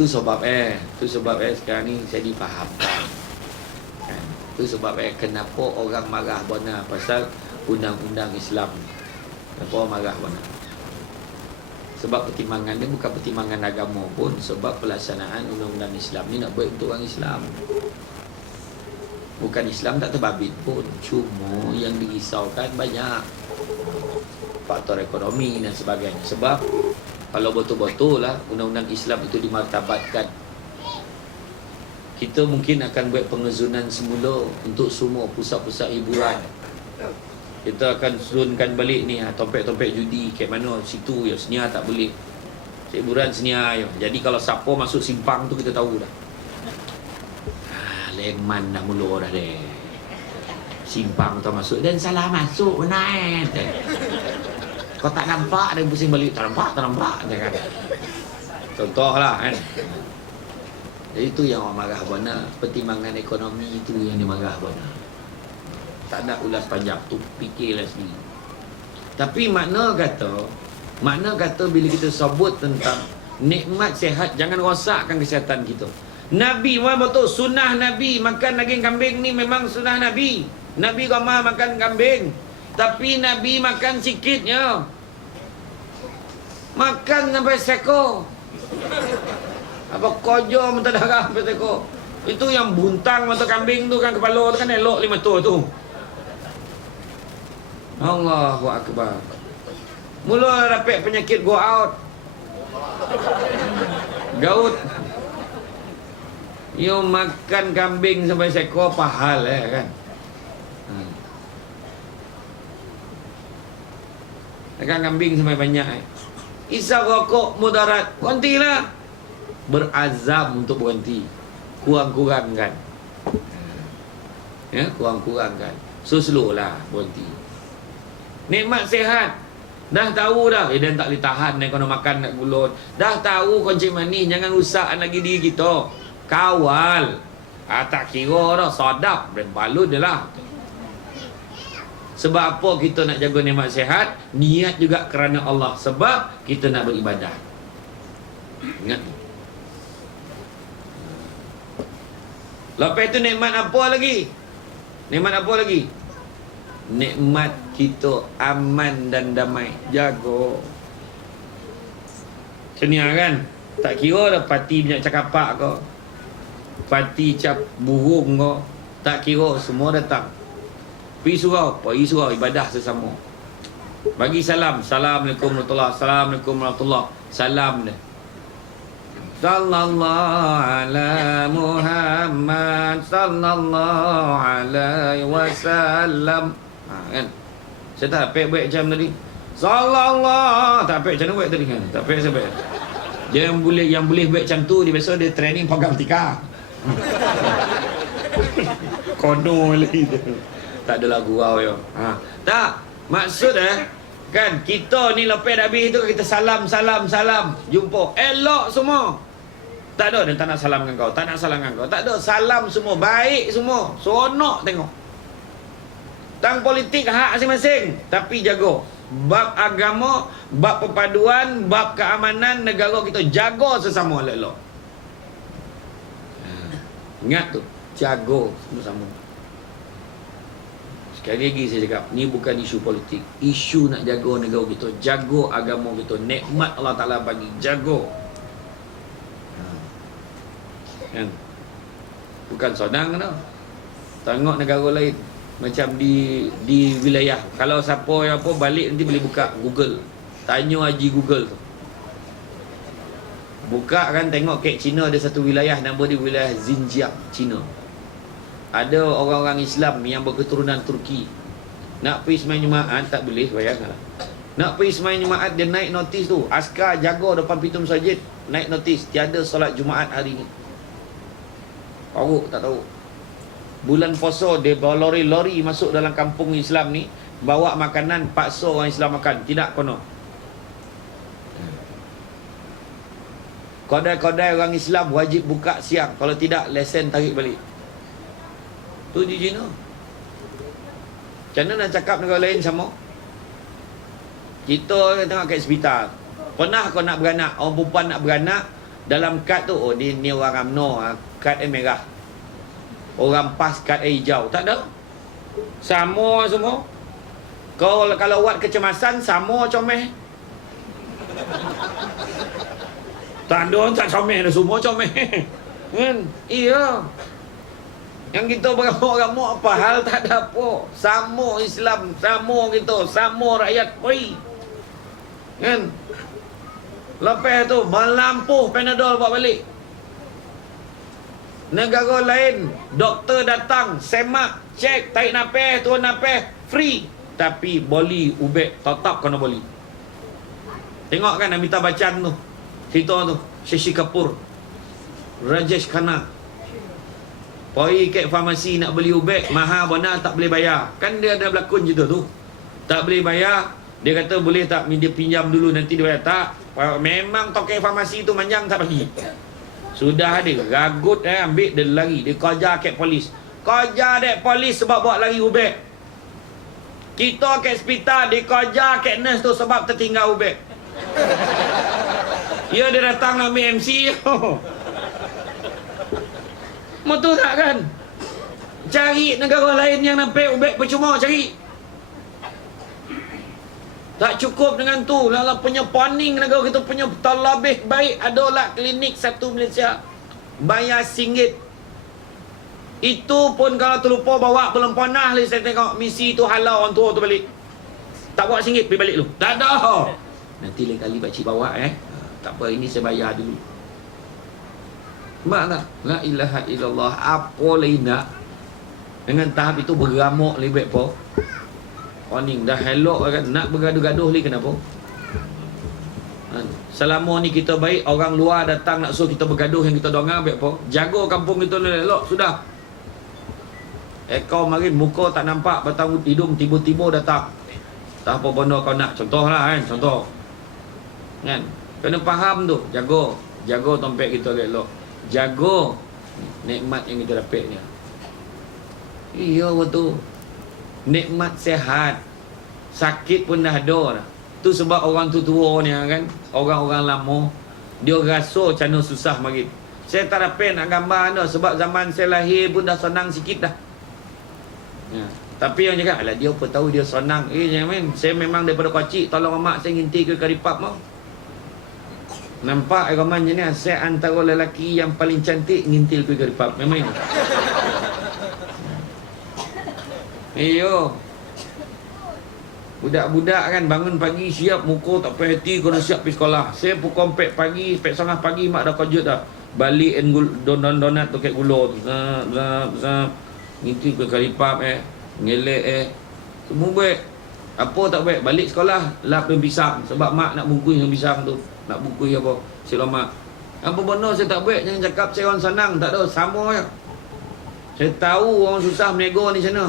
Itu sebab sekarang ni saya difahamkan. Kan? Itu sebab kenapa orang marah benar pasal undang-undang Islam. Kenapa orang marah benar? Sebab pertimbangan dia bukan pertimbangan agama pun, sebab pelaksanaan undang-undang Islam ni nak baik untuk orang Islam. Bukan Islam tak terbabit pun, cuma yang dirisaukan banyak faktor ekonomi dan sebagainya. Sebab kalau betul-betul lah undang-undang Islam itu dimartabatkan, kita mungkin akan buat pengezunan semula untuk semua pusat-pusat hiburan. Kita akan turunkan balik ni topek-topek judi kat mana situ ya, senia tak boleh. Hiburan senia ya. Jadi kalau siapa masuk simpang tu kita tahu dah. Leman dah mula dah deh. Simpang tu masuk dan salah masuk benar. Kau tak nampak dia pusing balik, tak nampak dia kan. Contohlah kan. Jadi itu yang orang marah benar, pertimbangan ekonomi itu yang dia marah benar. Tak nak ulas panjang tu, fikirlah sendiri. Tapi makna kata bila kita sebut tentang nikmat sihat, jangan rosakkan kesihatan kita. Nabi betul, sunnah Nabi makan daging kambing ni memang sunnah Nabi. Nabi ramai makan kambing, tapi Nabi makan sikitnya. Makan sampai sekor. Apa kojo mata darah sampai sekor. Itu yang buntang mata kambing tu kan, kepala tu kan elok 5 tu tu. Allahu Akbar. Mula dapat penyakit go out. Gaut. You makan kambing sampai sekor pahal kan. Makan kambing sampai banyak Isap rokok mudarat, berhentilah. Berazam untuk berhenti. Kurang-kurangkan. Ya, kurang-kurangkan. Slow lah berhenti. Nikmat sihat. Dah tahu dah. Dan tak boleh tahan kau nak makan nak gulun. Dah tahu kencing manis, jangan rusak lagi diri kita. Kawal. Tak kira dah, sadap dan balut dia lah. Sebab apa kita nak jaga nikmat sihat? Niat juga kerana Allah. Sebab kita nak beribadah. Ingat. Lepas itu nikmat apa lagi? Nikmat apa lagi? Nikmat kita aman dan damai. Jaga. Macam kan? Tak kira dah parti banyak cakapak ke, parti cap burung ke, tak kira, semua datang. Pergi surau ibadah sesama. Bagi salam. Assalamualaikum warahmatullahi wabarakatuh. Assalamualaikum warahmatullahi wabarakatuh. Salam dia. Sallallahu ala Muhammad sallallahu alaihi wasallam. Kan? Saya tak pek buat macam tadi. Sallallahu, tak pek macam mana buat tadi kan? Tak pek saya buat. Dia yang boleh buat macam tu, dia biasa dia training pegang tikar. Kono lagi tu. Tak adalah gurau ya. Tak, maksud kan kita ni lepas dah habis tu kita salam. Jumpa. Elok semua. Tak ada, dia tak nak salamkan kau. Tak ada, salam semua. Baik semua. Seronok tengok. Tang politik hak masing-masing. Tapi jaga. Bab agama, bab perpaduan, bab keamanan negara kita, jaga sesama elok-elok. Ingat tu. Jaga sama-sama. Sekali lagi saya cakap, ni bukan isu politik. Isu nak jaga negara kita, jaga agama kita. Nikmat Allah Ta'ala bagi, jaga. Kan? Bukan senang tau. Tengok negara lain macam di wilayah. Kalau siapa yang apa balik nanti boleh buka Google. Tanya Haji Google tu. Buka kan tengok kat China ada satu wilayah, nama dia wilayah Xinjiang, China. Ada orang-orang Islam yang berketurunan Turki. Nak pergi sembahyang Jumaat tak boleh, bayanglah. Nak pergi sembahyang Jumaat dia naik notis tu. Askar jaga depan pintu masjid, naik notis tiada solat Jumaat hari ni. Tahu tak tahu? Bulan puasa dia bawa lori-lori masuk dalam kampung Islam ni, bawa makanan, paksa orang Islam makan. Tidak kono. Kedai-kedai orang Islam wajib buka siang. Kalau tidak, lesen tarik balik. Tu di China. Macam mana nak cakap negara lain sama? Kita tengok kat hospital. Pernah kau nak beranak, orang perempuan nak beranak, dalam kad tu, oh ni orang UMNO, kad merah. Orang PAS kad hijau. Tak ada. Sama semua. Kalau buat kecemasan, sama comel. Tak ada orang tak comel dah, semua comel. Kan? Iya. Yang kita beramuk-ramuk apa hal, tak ada apa. Sama Islam, sama kita, sama rakyat free. Kan? Lepas tu melampuh Panadol bawa balik. Negara lain doktor datang, semak, cek, tarik nafas, turun nafas, free. Tapi boli ubek tetap kena boli. Tengok kan Amitabh Bachchan tu, cerita tu, Shashi Kapoor, Rajesh Khanna, pergi ke farmasi nak beli ubek, mahal benar, tak boleh bayar. Kan dia ada berlakon cerita tu, tak boleh bayar. Dia kata boleh tak dia pinjam dulu, nanti dia bayar. Tak, memang token farmasi tu manjang tak bagi. Sudah ada ragut, ambil dia lari. Dia kejar kat polis. Kejar dek polis sebab bawa lari ubek. Kita kat hospital, dia kejar kat nurse tu sebab tertinggal ubek. Ya, dia datang nak ambil MC. Betul tak kan? Cari negara lain yang nampak ubek percuma cari. Tak cukup dengan tu, dalam punya poning negara kita punya terlebih baik adalah klinik satu Malaysia. Bayar RM1. Itu pun kalau terlupa bawa, belum pernah lagi saya tengok misi tu halau orang tua tu balik. Tak bawa RM1 pergi balik lu. Tak ada. Nanti lain kali pakcik bawa tak apa, ini saya bayar dulu. Mak tak? La ilaha illallah. Apa lagi nak? Dengan tahap itu beramuk lebih baik apa? Warning dah elok kan, nak bergaduh-gaduh lagi kenapa? Selama ni kita baik, orang luar datang nak suruh kita bergaduh yang kita dengar baik apa? Jaga kampung kita ni elok sudah. Kau mari muka tak nampak, batang hidung tiba-tiba datang. Tak apa benda kau nak, contohlah kan, contoh. Kan? Kena faham tu, jaga dompet kita elok. Jaga nikmat yang kita dapat ni. Iya betul. Nikmat sehat, sakit pun dah ada dah. Tu sebab orang tua ni kan, orang-orang lama, dia rasa macam mana susah mari. Saya tak dapat nak gambar anda sebab zaman saya lahir pun dah senang sikit dah. Ya. Tapi yang cakap, alah dia apa tahu dia senang. Jangan, saya memang daripada kecil tolong mak saya nginti ke karipap mau. Nampak Roman je ni, saya antara lelaki yang paling cantik ngintil ke karipap. Memang ini. Iyo. Budak-budak kan bangun pagi siap, muka tak payah hati, kena siap pergi sekolah. Saya pukul 4 pagi, 4.30 pagi mak dah kejut dah. Balik donat tu kat gula tu. Ngintil ke karipap ngelek semua baik. Apa tak baik, balik sekolah lap dengan pisang sebab mak nak bungkus dengan pisang tu. Nak bungkus apa? Silamak. Apa benda saya tak baik, jangan cakap saya orang senang, tak ada, sama je. Saya tahu orang susah menego ni sana.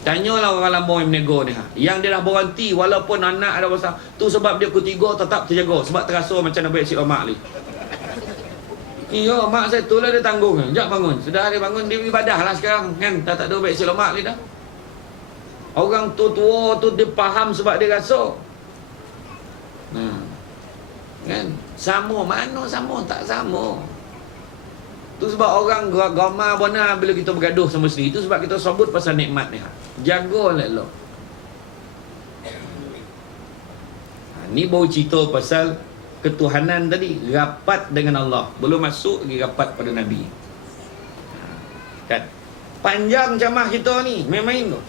Tanyalah orang lama yang menego ni. Yang dia dah berhenti walaupun anak ada besar. Tu sebab dia ketiga tetap terjaga. Sebab terasa macam nak baik cik mak ni. Iya, mak saya tu lah dia tanggung. Sekejap bangun. Sudah dia bangun, dia ibadah lah sekarang. Kan? Tak ada baik cik mak ni dah. Orang tua tu dia faham sebab dia rasa. Kan? Sama. Mana sama? Tak sama. Tu sebab orang gama benar bila kita bergaduh sama sendiri. Itu sebab kita sebut pasal nikmat ni. Jagalah elok. Ni baru cerita pasal ketuhanan tadi. Rapat dengan Allah. Belum masuk lagi rapat pada Nabi. Kan? Panjang camah kita ni. Main-main tu.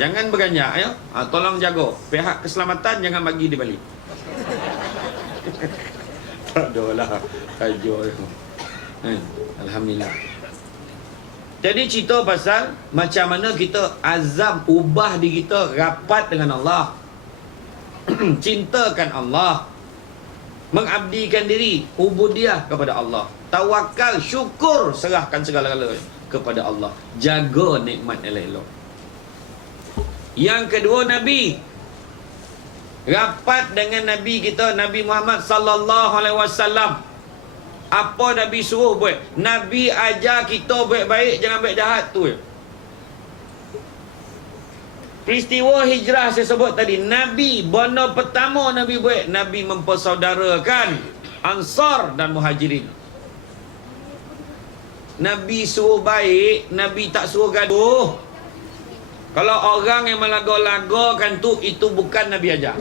Jangan berganyak ya. Tolong jaga. Pihak keselamatan jangan bagi dia balik. Tak ada lah. Tajuk tu. Alhamdulillah. Jadi cerita pasal macam mana kita azam ubah diri kita rapat dengan Allah. Cintakan Allah. Mengabdikan diri, ubudiah kepada Allah. tawakal, syukur, serahkan segala-galanya kepada Allah. Jaga nikmat elok-elok. Yang kedua, Nabi rapat dengan Nabi kita, Nabi Muhammad sallallahu alaihi wasallam. Apa Nabi suruh buat? Nabi ajar kita buat baik, jangan buat jahat tu. Peristiwa hijrah saya sebut tadi, Nabi, benda pertama Nabi buat, Nabi mempersaudarakan Ansar dan Muhajirin. Nabi suruh baik, Nabi tak suruh gaduh. Kalau orang yang melaga-lagakan tu, itu bukan Nabi ajar.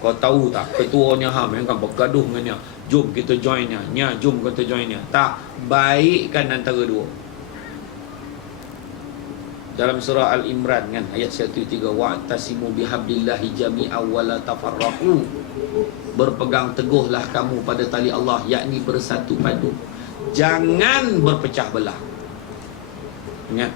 Kau tahu tak, ketuanya yang kan bergaduh dengan dia, jom kita join dia, jom kita join dia. Tak, baikkan antara dua. Dalam surah Al-Imran kan, ayat 103, wa'tasimu bihablillahi jami'an wa la tafarraqu. Berpegang teguhlah kamu pada tali Allah, yakni bersatu padu, jangan berpecah belah. Ingat,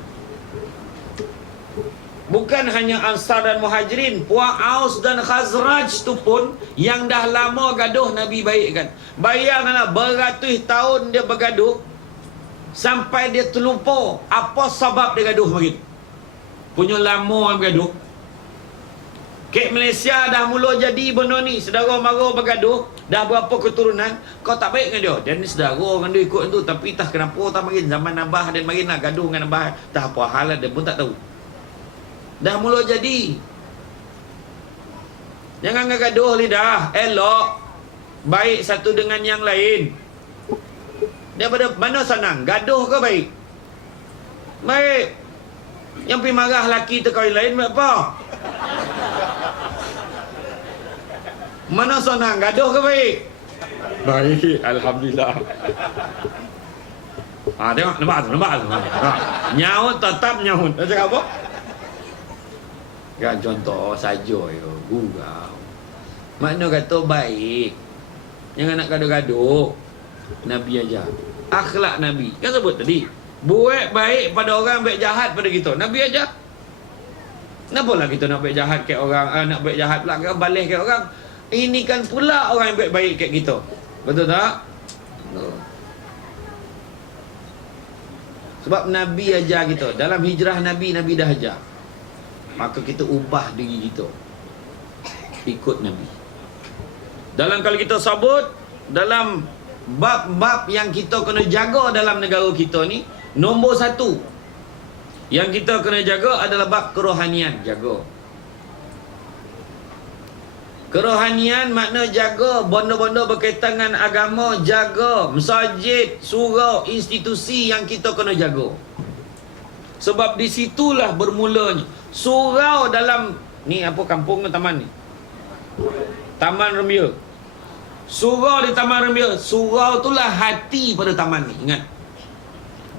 bukan hanya Ansar dan Muhajirin, puak Aus dan Khazraj tu pun yang dah lama gaduh Nabi baikkan. Bayangkanlah, beratus tahun dia bergaduh sampai dia terlupa apa sebab dia gaduh begitu. Punya lama bergaduh. Kek Malaysia dah mula jadi benda ni, saudara mara bergaduh, dah berapa keturunan, kau tak baik dengan dia. Dia ni saudara dengan dia ikut tu, tapi tak kenapa tak makin zaman Abah dan makin nak gaduh dengan Abah, tak apa hal dia pun tak tahu. Dah mula jadi. Jangan gaduh lidah, elok baik satu dengan yang lain. Daripada mana senang, gaduh ke baik? Baik. Yang pergi marah laki tu kahwin lain buat apa? Mana senang, gaduh ke baik? Baik, alhamdulillah. Tengok, nampak tu. Nyaut tetap nyaut. Dah cakap apa? Kan contoh saja yo, gurau. Makna kata baik. Jangan nak gaduh-gaduh. Nabi aja. Akhlak Nabi. Kan sebut tadi, buat baik pada orang, baik jahat pada kita. Nabi aja. Kenapa lah kita nak baik jahat ke orang, nak baik jahat pula ke balas ke orang? Ini kan pula orang yang baik baik kat kita. Betul tak? Sebab Nabi ajar kita. Dalam hijrah Nabi dah ajar. Maka kita ubah diri kita ikut Nabi. Dalam kalau kita sebut, dalam bab-bab yang kita kena jaga dalam negara kita ni, nombor satu yang kita kena jaga adalah bab kerohanian. Jaga kerohanian, makna jaga benda-benda berkaitan dengan agama. Jaga masjid, surau, institusi yang kita kena jaga. Sebab di situlah bermulanya. Surau dalam ni apa kampung ke taman ni? Taman Rembia. Surau di Taman Rembia. Surau itulah hati pada taman ni. Ingat,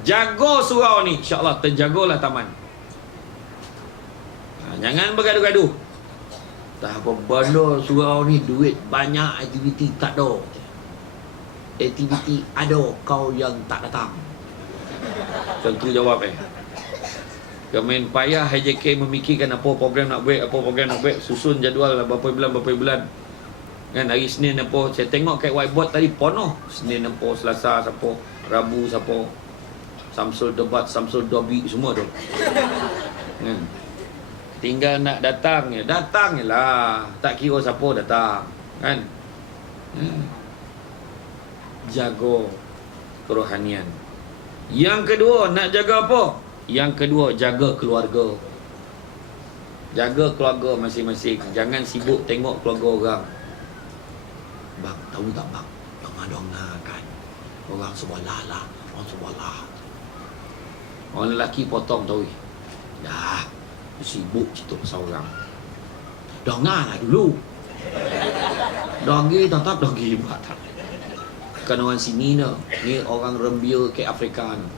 jaga surau ni, insya-Allah terjagalah taman. Jangan bergaduh-gaduh. Tak apa benda surau ni, duit banyak, aktiviti tak ada. Aktiviti ada, kau yang tak datang. Tentu jawab Kemen payah HJK memikirkan apa program nak buat, susun jadual lah berapa bulan. Kan hari Senin apa, saya tengok kat whiteboard tadi penuh. Senin apa, Selasa siapa, Rabu siapa, Samsul Debat, Samsul Dobi, semua tu. Kan? Tinggal nak datang je lah. Tak kira siapa datang. Kan? Jaga kerohanian. Yang kedua, nak jaga apa? Yang kedua, jaga keluarga. Jaga keluarga masing-masing. Jangan sibuk tengok keluarga orang. Bang, tahu tak bang? Dengar-dengar kan, orang sebelah lah. Orang lelaki potong tahu. Dah sibuk cerita pasal orang. Dengar lah dulu. Dongi tetap dongi buat. Bukan orang sini dah. Ni orang Rembia ke Afrika ni.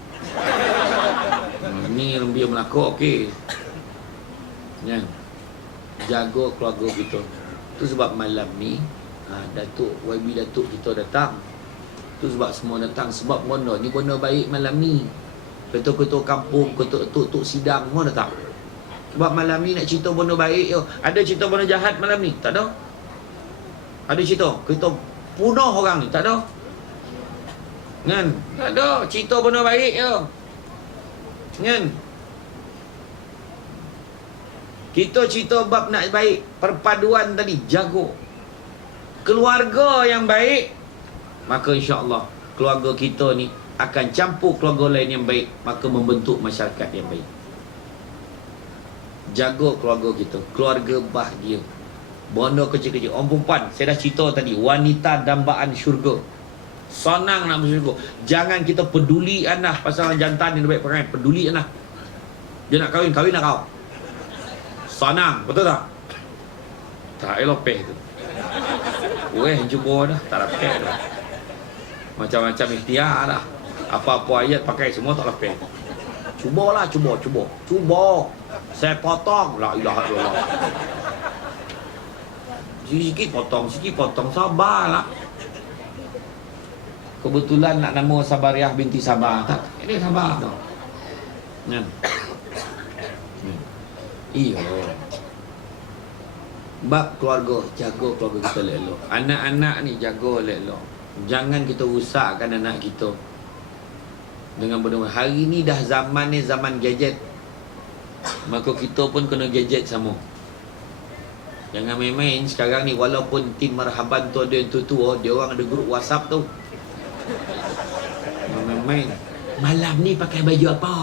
Ni Rembia Melaka, okey. Ya. Jaga keluarga kita. Tu sebab malam ni Datuk YB Datuk kita datang. Tu sebab semua datang. Sebab benda ni benda baik malam ni. Ketua-ketua kampung, ketua-ketua sidang semua datang. Sebab malam ni nak cerita benda baik je. Ada cerita benda jahat malam ni? Tak ada. Ada cerita kita bunuh orang ni? Tak ada. Kan? Tak ada. Cerita benda baik je. Kan? Kita cerita bab nak baik. Perpaduan tadi. Jago. Keluarga yang baik. Maka insya-Allah keluarga kita ni akan campur keluarga lain yang baik. Maka membentuk masyarakat yang baik. Jaga keluarga kita. Keluarga bahagia. Bondo kecil-kecil. Orang perempuan. Saya dah cerita tadi. Wanita dambaan syurga. Senang nak masuk syurga. Jangan kita peduli anak pasal jantan yang baik perangai. Peduli anak. Dia nak kahwin. Kahwin nak kau. Senang. Betul tak? Tak elopeh tu. Weh cuba dah. Tak lapeh dah. Macam-macam ikhtiar dah. Apa-apa ayat pakai semua tak lapeh. Cubalah. Cuba. Saya potong. La ilaha illallah. Sikit potong. Sabarlah. Kebetulan nak nama Sabariah binti Sabah. Tak, ini Sabah tau. Kan? Iya. Bab keluarga, jaga keluarga kita elok. Anak-anak ni jaga elok. Jangan kita rusakkan anak kita dengan benda. Hari ni dah zaman ni zaman gadget. Maka kita pun kena gadget sama. Jangan main-main sekarang ni. Walaupun tim marhaban tu ada yang tua-tua, dia orang ada grup WhatsApp tu. Main-main. Malam ni pakai baju apa?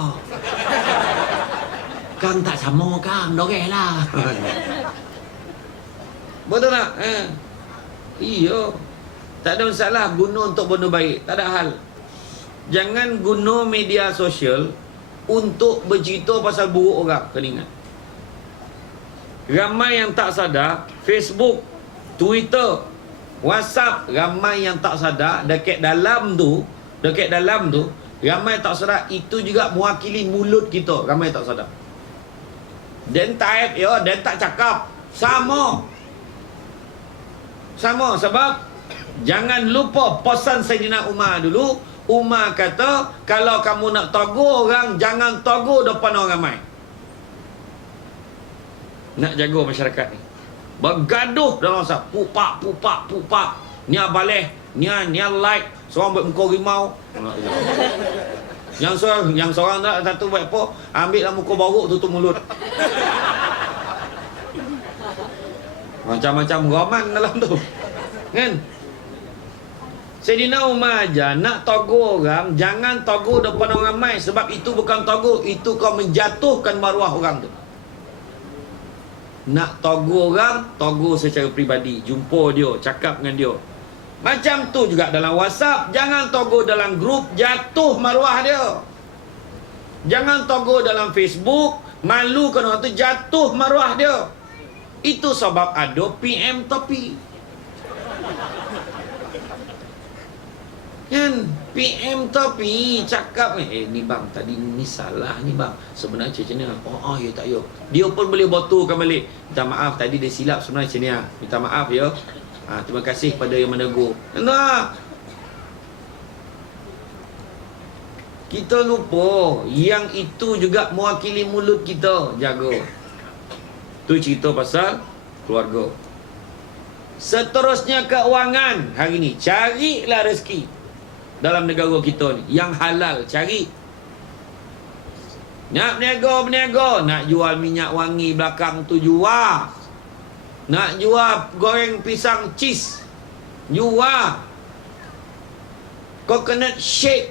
Kang tak sama kang, doreh lah. Betul tak? Iya. Tak ada masalah guna untuk benda baik. Tak ada hal. Jangan guna media sosial untuk bercerita pasal buruk orang. Kena ingat. Ramai yang tak sadar, Facebook, Twitter, WhatsApp, ramai yang tak sadar dekat dalam tu, ramai tak sadar itu juga mewakili mulut kita. Ramai tak sadar. Dan type ya, dan tak cakap. Sama sebab jangan lupa pesan Sayyidina Umar dulu. Umar kata, kalau kamu nak tegur orang, jangan tegur depan orang ramai. Nak jaga masyarakat ni. Bergaduh dalam masa pupak. Nia balik, nia like, seorang buat muka rimau. Yang seorang tak satu buat apa, ambil lah muka borok tutup mulut. Macam-macam roman dalam tu. Kan? Sayyidina Umar aja nak tegur orang, jangan tegur depan orang ramai, sebab itu bukan tegur, itu kau menjatuhkan maruah orang tu. Nak tegur orang, tegur secara peribadi. Jumpa dia, cakap dengan dia. Macam tu juga dalam WhatsApp. Jangan tegur dalam grup, jatuh maruah dia. Jangan tegur dalam Facebook, malukan orang tu, jatuh maruah dia. Itu sebab ada PM tepi. Kan? PM tepi cakap ni bang, tadi ni salah ni bang. Sebenarnya macam ni. Oh ya tak ya. Dia pun boleh botolkan balik. Minta maaf tadi dia silap sebenarnya macam ni. Minta maaf ya. Terima kasih pada yang menegur. Nah. Kita lupa yang itu juga mewakili mulut kita. Jaga. Tu cerita pasal keluarga. Seterusnya keuangan hari ni. Carilah rezeki dalam negara kita ni yang halal. Cari. Nak berniaga. Nak jual minyak wangi belakang tu, jual. Nak jual goreng pisang cheese, jual. Coconut shake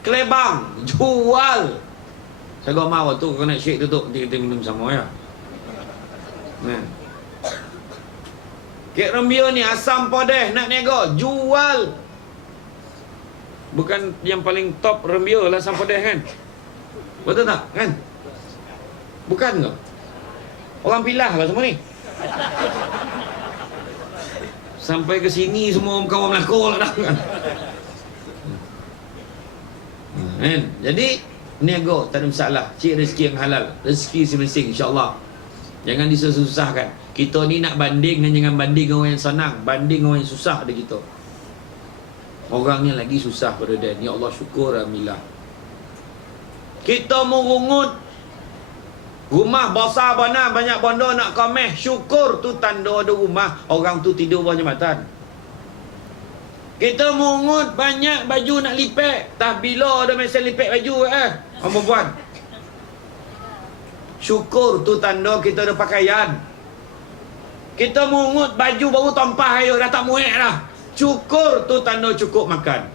Kelebang, jual. Saya gak mau tu coconut shake tu nanti kita minum sama ya. Nah. Kek rembia ni asam pedih nak niaga, jual. Bukan yang paling top rembia lah asam pedih kan? Betul tak? Kan? Bukan ke? Orang pilah lah semua ni. Sampai ke sini semua kawan melakor lah dah kan? Kan? Jadi niaga tak ada masalah. Cik rezeki yang halal, rezeki masing-masing insya-Allah. Jangan disusah-susahkan. Kita ni nak banding dan jangan banding orang yang senang, banding orang yang susah ada kita. Orangnya lagi susah pada dia. Ya Allah syukur alhamdulillah. Kita merungut rumah besar benar, banyak benda nak komeh, syukur tu tanda ada rumah, orang tu tidur bawah jambatan. Kita mungut banyak baju nak lipat. Tak bila ada mesin lipat baju orang perempuan. Syukur tu tanda kita ada pakaian. Kita mungut baju baru tumpah air dah tak muat dah. Syukur tu tanda cukup makan.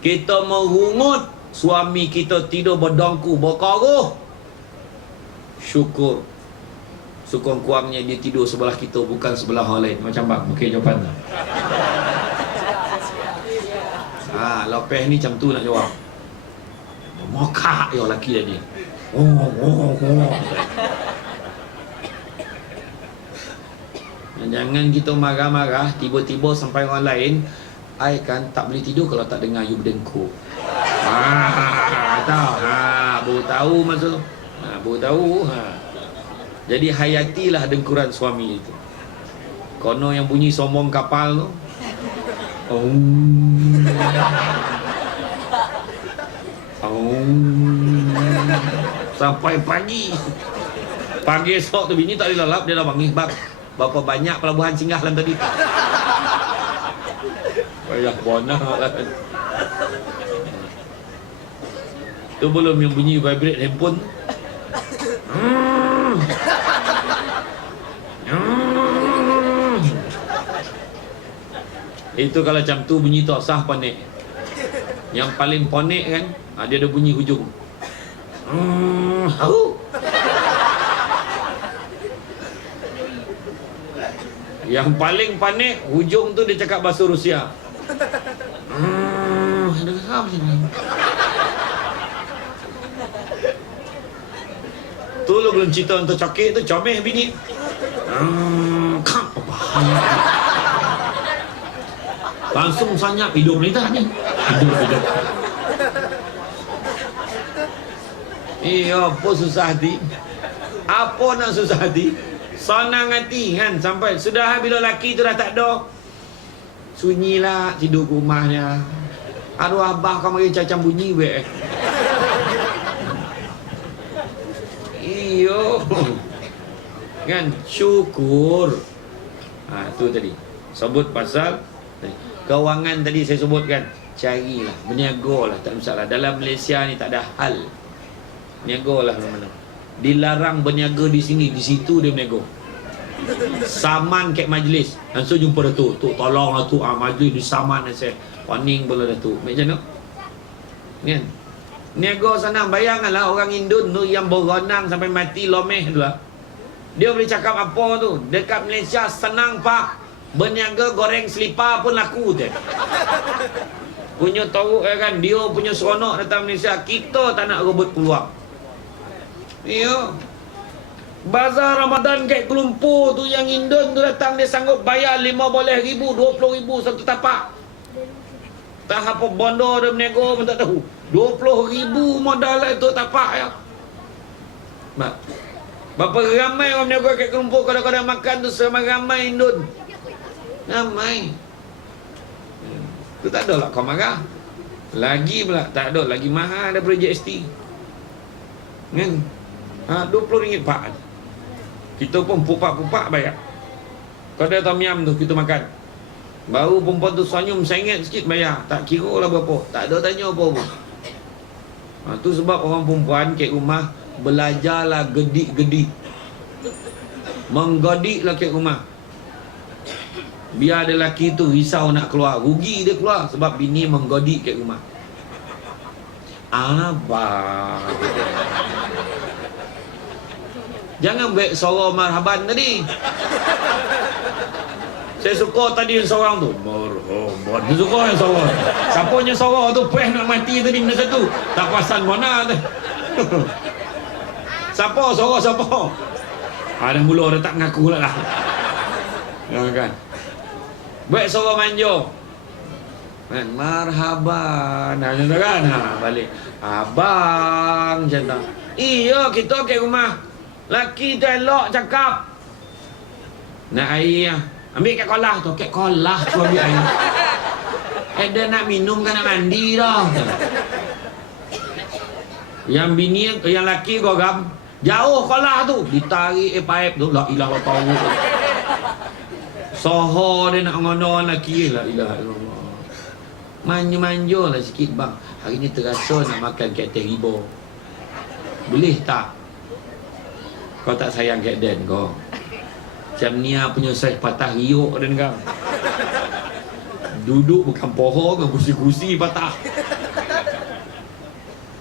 Kita merungut suami kita tidur berdongku berkaruh. Syukur. Sekurang-kurangnya dia tidur sebelah kita, bukan sebelah orang lain. Macam bang, okey jawapan tu. Lepas ni macam tu nak jawab. Mokak ya lelaki dia ni. Jangan kita marah-marah tiba-tiba sampai orang lain, I kan tak boleh tidur kalau tak dengar you berdengkur. Tahu. Baru tahu maksud. Baru tahu. Jadi hayatilah dengkuran suami itu. Kono yang bunyi sombong kapal tu. Sampai pagi. Pagi esok tu bini tak boleh lalap, dia dah bangun. Bang, berapa banyak pelabuhan singgah dalam tadi? Payah bonah lah. Tu belum yang bunyi vibrate handphone. Itu kalau macam tu bunyi tak sah ponek. Yang paling ponek kan, dia ada bunyi hujung. Yang paling panik hujung tu dia cakap bahasa Rusia. Tu lu belum cerita untuk cokek tu, comel bini. Langsung sanyap hidup ni dah ni. Hidup. Apa susah hati? Apa nak susah hati? Senang hati kan. Sampai sudah bila laki tu dah tak ada, sunyilah tidur ke rumahnya. Aduh abah kau mari cacam bunyi weh. Kan syukur. Tu tadi sebut pasal kewangan tadi saya sebutkan. Carilah, berniagalah, tak masalah. Dalam Malaysia ni tak ada hal. Berniagalah mana-mana. Dilarang berniaga di sini, di situ dia berniaga. Saman kat majlis. Langsung jumpa Datuk. Tok tolonglah tu, majlis di saman saya. Warning pula Datuk. Macam mana? Kan? Niaga sana, bayangkanlah orang Indon tu yang beronang sampai mati lomeh tu lah. Dia boleh cakap apa tu? Dekat Malaysia senang pak. Berniaga goreng selipar pun laku tu. Punya tahu kan, dia punya seronok datang Malaysia. Kita tak nak rebut peluang. Bazar Ramadan kat Kuala Lumpur tu yang Indon tu datang, dia sanggup bayar 15,000, 20,000 satu tapak. Tak apa bondo dia berniaga pun tak tahu. 20,000 modal lah tu tapak ya. Berapa ramai orang berniaga kat Kuala Lumpur, kadang-kadang makan tu ramai Indon. Ramai. Tu tak ada lah kau marah. Lagi pula tak ada, lagi mahal daripada GST. Kan? RM20 pak. Kita pun pupak-pupak bayar. Kedai tom yum tu kita makan. Baru perempuan tu senyum sengit sikit bayar. Tak kira lah berapa. Tak ada tanya apa-apa. Tu sebab orang perempuan kat rumah belajarlah gedik-gedik. Menggodik lah kat rumah. Biar ada lelaki tu risau nak keluar, rugi dia keluar sebab bini menggodik kat rumah. Abang, jangan baik suara marhaban tadi. Saya suka tadi seorang tu marhaban. Dia suka yang suara. Siapa yang suara tu peh nak mati tadi benda satu. Tak perasan mana tu. Siapa suara siapa? Dah mula dah tak mengaku lah. Kan? Baik suara manja. Kan marhaban. Kan? Balik. Abang macam tu. Iya, kita ke rumah. Laki tu elok cakap. Nak air. Ambil kat kolah tu. Kat kolah tu ambil air. Dia nak minum kan nak mandi dah. Yang bini, yang laki geram. Jauh kolah tu. Ditarik pipe tu. La ilah wa ta'ala. Soho dia nak ngono lagi. La ilaha illallah. Manja-manja lah sikit bang. Hari ni terasa nak makan kat teh riba. Boleh tak? Kau tak sayang kat Dan kau. Macam ni punya saiz patah riuk Dan kau. Duduk bukan pohon ke kursi-kursi patah.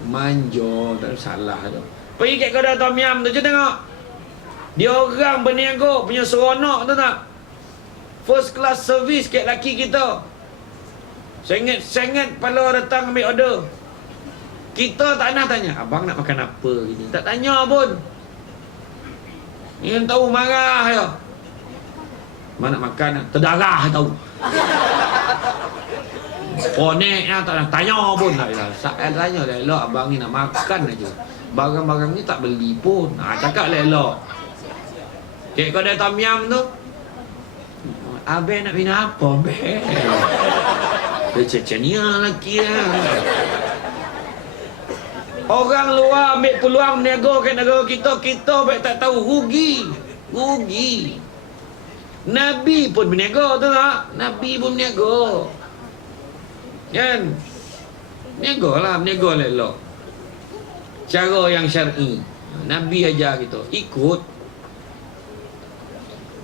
Manja, tak salah tu. Pergi kat kedai Tom Yam tu je tengok. Dia orang berniaga punya seronok tu tak? First class service kat laki kita. Sengit-sengit kepala datang ambil order. Kita tak nak tanya, abang nak makan apa gini. Tak tanya pun. Yang tahu marah je. Mana nak makan, terdarah tahu. Ponek lah, tak nak tanya pun lah. Saya tanya elok, abang ni nak makan aja. Barang-barang ni tak beli pun. Cakap elok. Kek kau dah Tom Yam tu. Abang nak bina apa, abang? Dia cecenia lelaki lah. Orang luar ambil peluang berniaga kat negara kita. Kita baik tak tahu. Rugi. Nabi pun berniaga tu tak? Nabi pun berniaga. Kan? Berniaga lah elok. Cara yang syar'i. Nabi ajar kita. Ikut.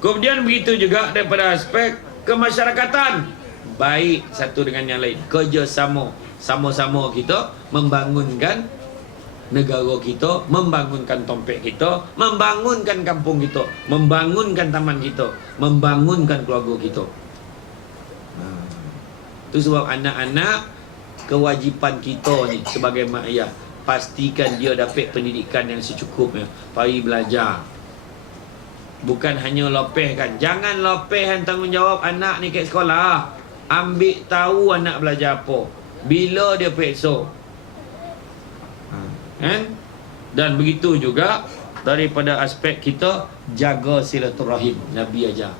Kemudian begitu juga daripada aspek kemasyarakatan. Baik satu dengan yang lain. Kerjasama. Sama-sama kita membangunkan negara kita, membangunkan tompek kita, membangunkan kampung kita, membangunkan taman kita, membangunkan keluarga kita. Itu sebab anak-anak, kewajipan kita ni sebagai mak ayah, pastikan dia dapat pendidikan yang secukupnya. Pergi belajar. Bukan hanya lopehkan. Jangan lopehkan tanggungjawab anak ni kat sekolah. Ambil tahu anak belajar apa, bila dia periksa. Kan? Dan begitu juga daripada aspek kita jaga silaturahim. Nabi ajar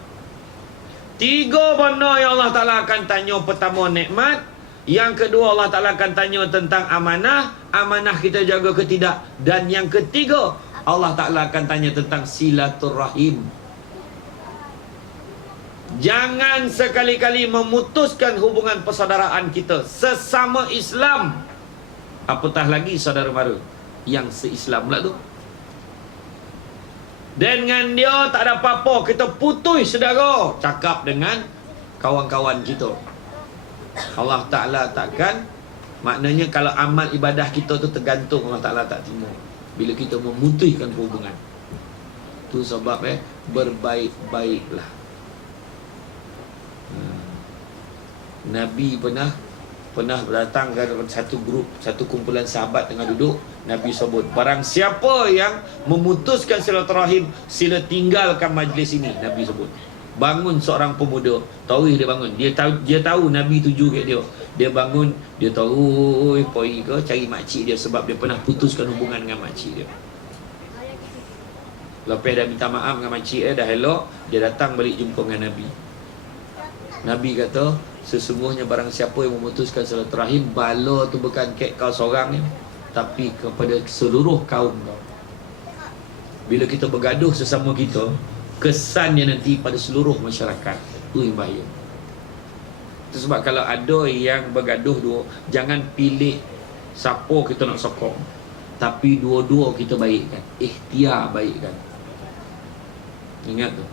3 benda yang Allah Ta'ala akan tanya. Pertama nikmat, yang kedua Allah Ta'ala akan tanya tentang amanah. Amanah kita jaga ke tidak. Dan yang ketiga Allah Ta'ala akan tanya tentang silaturahim. Jangan sekali-kali memutuskan hubungan persaudaraan kita sesama Islam, apatah lagi saudara mara yang se-Islam pula tu. Dengan dia tak ada apa-apa, kita putus saudara, cakap dengan kawan-kawan kita. Allah Ta'ala takkan, maknanya kalau amal ibadah kita tu tergantung, Allah Ta'ala tak terima bila kita memutuskan hubungan. Tu sebab berbaik-baiklah. Nabi pernah datang ke satu grup, satu kumpulan sahabat tengah duduk. Nabi sebut, barang siapa yang memutuskan silaturahim, sila tinggalkan majlis ini. Nabi sebut, bangun seorang pemuda, tahu dia bangun, dia tahu Nabi tuju kat dia. Dia bangun, dia tahu pergi ke cari makcik dia, sebab dia pernah putuskan hubungan dengan makcik dia. Lepas dah minta maaf dengan makcik dia, dah elok, dia datang balik jumpa dengan Nabi. Nabi kata, sesungguhnya barang siapa yang memutuskan silaturahim, bala tu bukan kat kau seorang ni, tapi kepada seluruh kaum kau. Bila kita bergaduh sesama kita, kesannya nanti pada seluruh masyarakat. Itu yang bahaya. Itu sebab kalau ada yang bergaduh dua, jangan pilih siapa kita nak sokong, tapi dua-dua kita baikkan, ikhtiar baikkan. Ingat tu.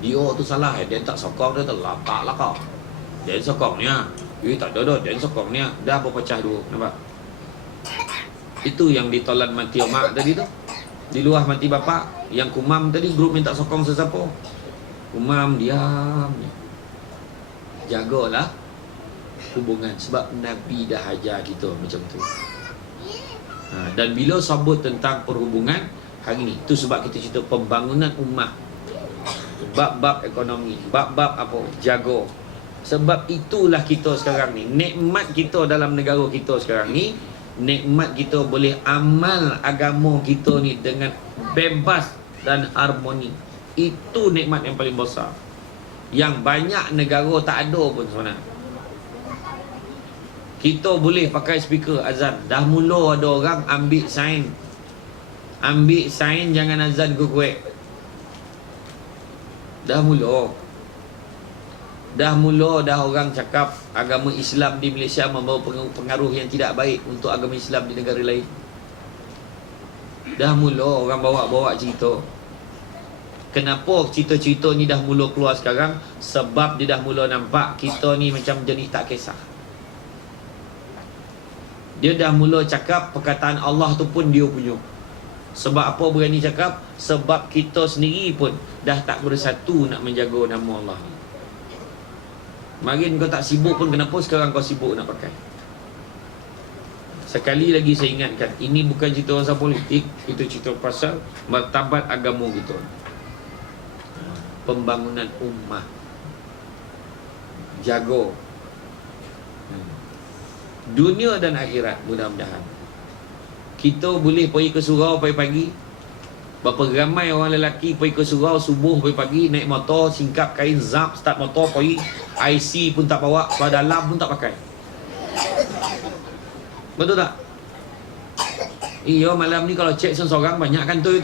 Dia tu salah, dia tak sokong, dia terlapak lah kau. Dia sokongnya, tak ada, dia sokongnya. Dah berpecah dua, nampak? Itu yang ditolan mati mak tadi tu. Di luar mati bapak. Yang kumam tadi, grup minta sokong sesiapa. Kumam diam. Jagalah hubungan, sebab Nabi dah ajar kita macam tu. Dan bila sebut tentang perhubungan hari ni, tu sebab kita cerita pembangunan ummah, bab-bab ekonomi, bab-bab apa, jaga. Sebab itulah kita sekarang ni, nikmat kita dalam negara kita sekarang ni, nikmat kita boleh amal agama kita ni dengan bebas dan harmoni. Itu nikmat yang paling besar, yang banyak negara tak ada pun sebenarnya. Kita boleh pakai speaker azan. Dah mula ada orang ambil sign, jangan azan ke kuek. Dah mula dah orang cakap agama Islam di Malaysia membawa pengaruh yang tidak baik untuk agama Islam di negara lain. Dah mula orang bawa-bawa cerita. Kenapa cerita-cerita ni dah mula keluar sekarang? Sebab dia dah mula nampak kita ni macam jenis tak kisah. Dia dah mula cakap perkataan Allah tu pun dia punya. Sebab apa berani cakap? Sebab kita sendiri pun dah tak bersatu nak menjaga nama Allah. Marin kau tak sibuk pun, kenapa sekarang kau sibuk nak pakai? Sekali lagi saya ingatkan, ini bukan cerita pasal politik, itu cerita pasal martabat agama kita, pembangunan ummah. Jaga dunia dan akhirat, mudah-mudahan. Kita boleh pergi ke surau pagi-pagi. Berapa ramai orang lelaki pergi ke surau subuh pagi-pagi, naik motor, singkap kain, zap, start motor pergi. IC pun tak bawa, kalau dalam pun tak pakai. Betul tak? Iya, malam ni kalau cek seorang banyak kan tu.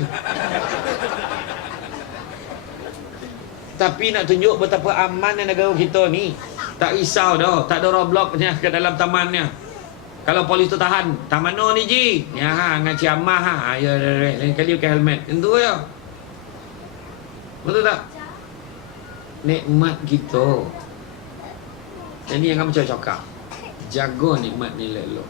Tapi nak tunjuk betapa aman negara kita ni. Tak risau dah, tak ada roadblocknya ke dalam tamannya. Kalau polis tu tahan, tak mana ni Ji? Ya ha, ngaci amah ha. Ya, lain kali pakai helmet. Tentu ya. Betul tak? Nikmat kita. Ini yang kamu cakap. Jaga nikmat ni elok.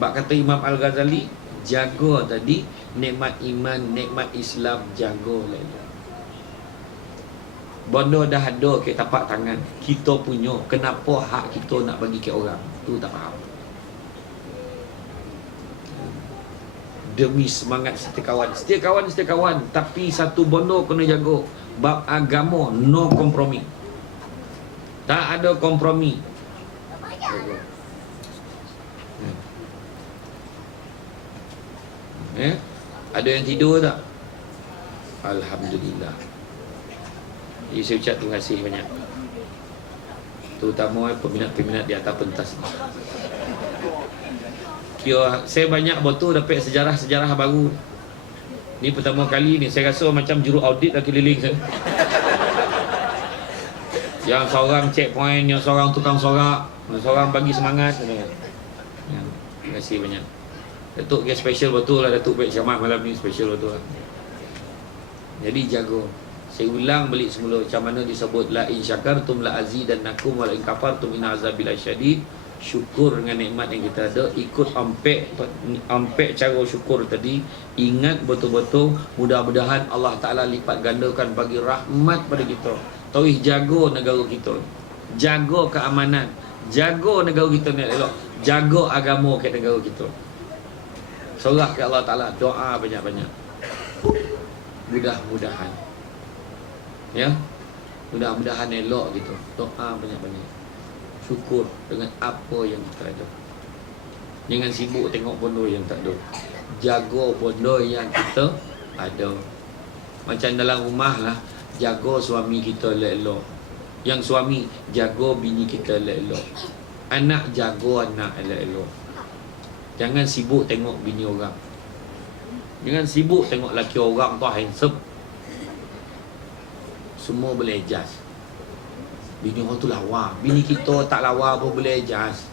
Bak kata Imam Al-Ghazali, jaga tadi nikmat iman, nikmat Islam, jaga elok. Benda dah ada ke tapak tangan, kita punya. Kenapa hak kita nak bagi ke orang? Tu tak faham. Demi semangat setiakawan. Setiakawan. Tapi satu benda kena jaga. Bab agama, no kompromi. Tak ada kompromi. Ada yang tidur tak? Alhamdulillah. Jadi saya ucap terima kasih banyak. Terutama peminat-peminat di atas pentas ni. Kira saya banyak betul dapat sejarah-sejarah baru. Ni pertama kali ni saya rasa macam juru audit dah keliling saya. Yang seorang checkpoint, yang seorang tukang sorak, yang seorang bagi semangat. Terima kasih banyak. Datuk dia special betul lah, Datuk Baik Syamat malam ni special betul lah. Jadi jaga. Saya ulang balik semula macam mana disebut la in syakartum la azidannakum wa la in kafartum inna azabi lasyadid. Syukur dengan nikmat yang kita ada, ikut ampek cara syukur tadi. Ingat betul-betul, mudah-mudahan Allah Ta'ala lipat gandakan bagi rahmat pada kita. Tauhid jaga negara kita, jaga keamanan, jaga negara kita ni elok, jaga agama ke negara kita. Serah ke Allah Ta'ala, doa banyak-banyak. Mudah-mudahan, ya, mudah-mudahan elok gitu. Doa banyak-banyak. Syukur dengan apa yang kita ada. Jangan sibuk tengok benda yang tak ada. Jaga benda yang kita ada. Macam dalam rumah lah, jaga suami kita elok-elok. Yang suami jaga bini kita elok-elok. Anak jaga anak elok-elok. Jangan sibuk tengok bini orang. Jangan sibuk tengok laki orang tu handsome. Semua boleh adjust. Bini orang tu lawa, bini kita tak lawa pun boleh adjust.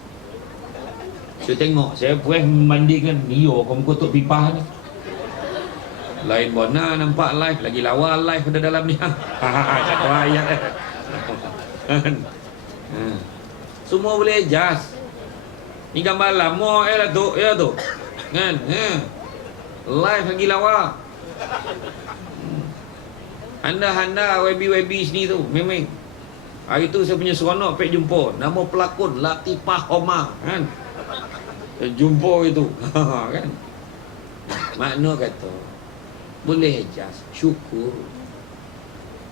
Saya tengok, saya pernah membandingkan Mio kau muka tok pipah ni. Lain bona nampak live, lagi lawa live pada dalam ni. Satu ayat. Semua boleh adjust. Ni gambar lama lah tu, ya tu. Kan? Live lagi lawa. Anda webi sini tu memang. Hari tu saya punya seronok pek jumpa nama pelakon Latifah Omar kan. Jumpa itu kan. Makna kata boleh adjust, syukur.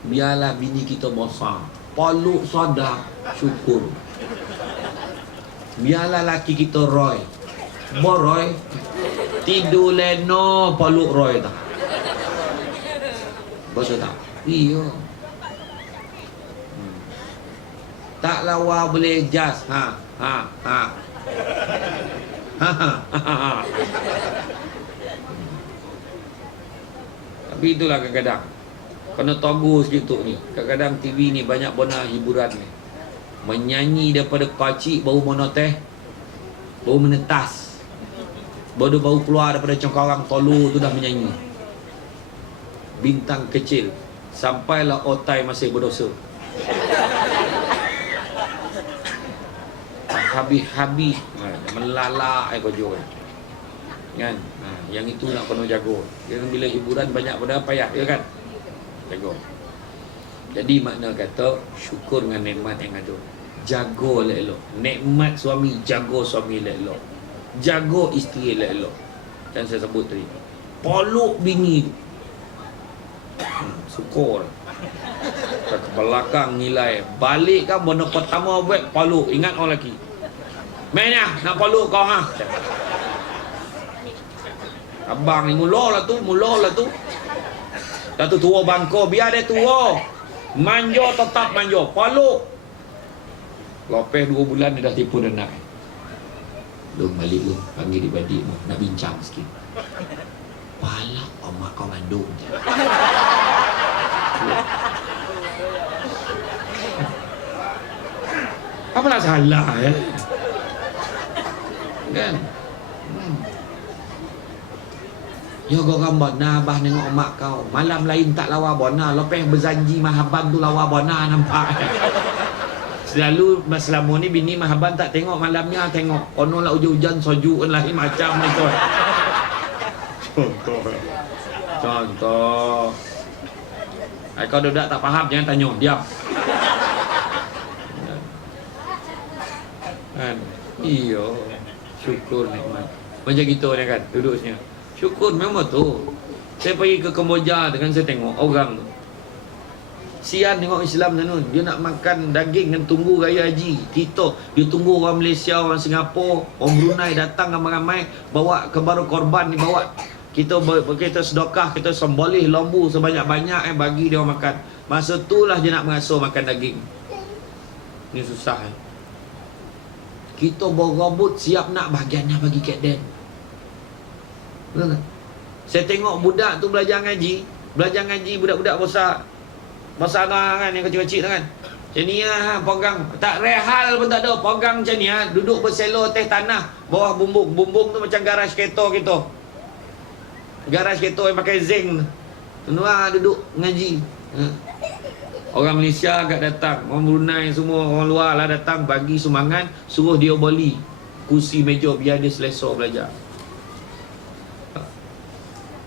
Biarlah bini kita bosan, paluk sadar, syukur. Biarlah laki kita Roy, Roy tidur leno paluk Roy tak. Betul tak? Iya. Tak lawa boleh adjust. Tapi itulah kadang-kadang Kena togu sikit ni. Kadang-kadang TV ni banyak benar hiburan ni. Menyanyi daripada kacik bau monoteh, bau menetas. Baru keluar daripada cengkarang tolu tu dah menyanyi. Bintang kecil. Sampailah otai masih berdosa. Habis-habis melalak air kojol. Kan? Yang itu nak kena jaga. Jangan bila hiburan banyak pada payah, ya kan? Jaga. Jadi makna kata syukur dengan nikmat yang ada. Jaga elok-elok. Nikmat suami, jaga suami elok-elok. Jaga isteri elok-elok. Dan saya sebut tadi, poluk bini syukur. Ke belakang nilai. Balik kan benda pertama buat poluk. Ingat orang lelaki. Main lah, nak poluk kau ha. Abang ni mula lah tu. Dah tu tua bangko, biar dia tua. Manja tetap manja, poluk. Lepas 2 bulan dia dah tipu dan nak. Lu balik lu, panggil di badik lu, nak bincang sikit. Palak omak kau mandung je. Apa nak salah ya? Kan? Ya kau gambar nah abah nengok mak kau. Malam lain tak lawa bona, lepas berjanji mahaban tu lawa bona nampak. Selalu selama ni bini mahaban tak tengok malamnya tengok. Ono lah hujan-hujan soju lain macam ni tu. Contoh. Kau dah tak faham jangan tanya, diam. Kan? Iyo. Syukur nikmat. Macam gitu ni kan duduk sini. Syukur memang tu. Saya pergi ke Kamboja dengan saya tengok orang tu. Sian tengok Islam sana. Dia nak makan daging dan tunggu raya haji. Kita dia tunggu orang Malaysia, orang Singapura, orang Brunei datang ramai-ramai bawa kebaru korban dibawa. Kita sedekah, kita semboleh lembu sebanyak-banyak bagi dia orang makan. Masa itulah dia nak mengasuh makan daging. Ini susah Kita berabut siap nak bahagiannya bagi Kak Dan. Betul tak? Saya tengok budak tu belajar ngaji budak-budak besar kan yang kecil-kecil kan. Macam ni lah pegang, tak rehal pun tak ada, pegang macam ni duduk berselo teh tanah bawah bumbung tu macam garaj kereta kita. Garaj kereta yang pakai zinc tu. Duduk ngaji. Orang Malaysia agak datang, orang Brunei semua, orang luar lah datang bagi sumbangan, suruh dia beli kursi meja biar dia selesa belajar.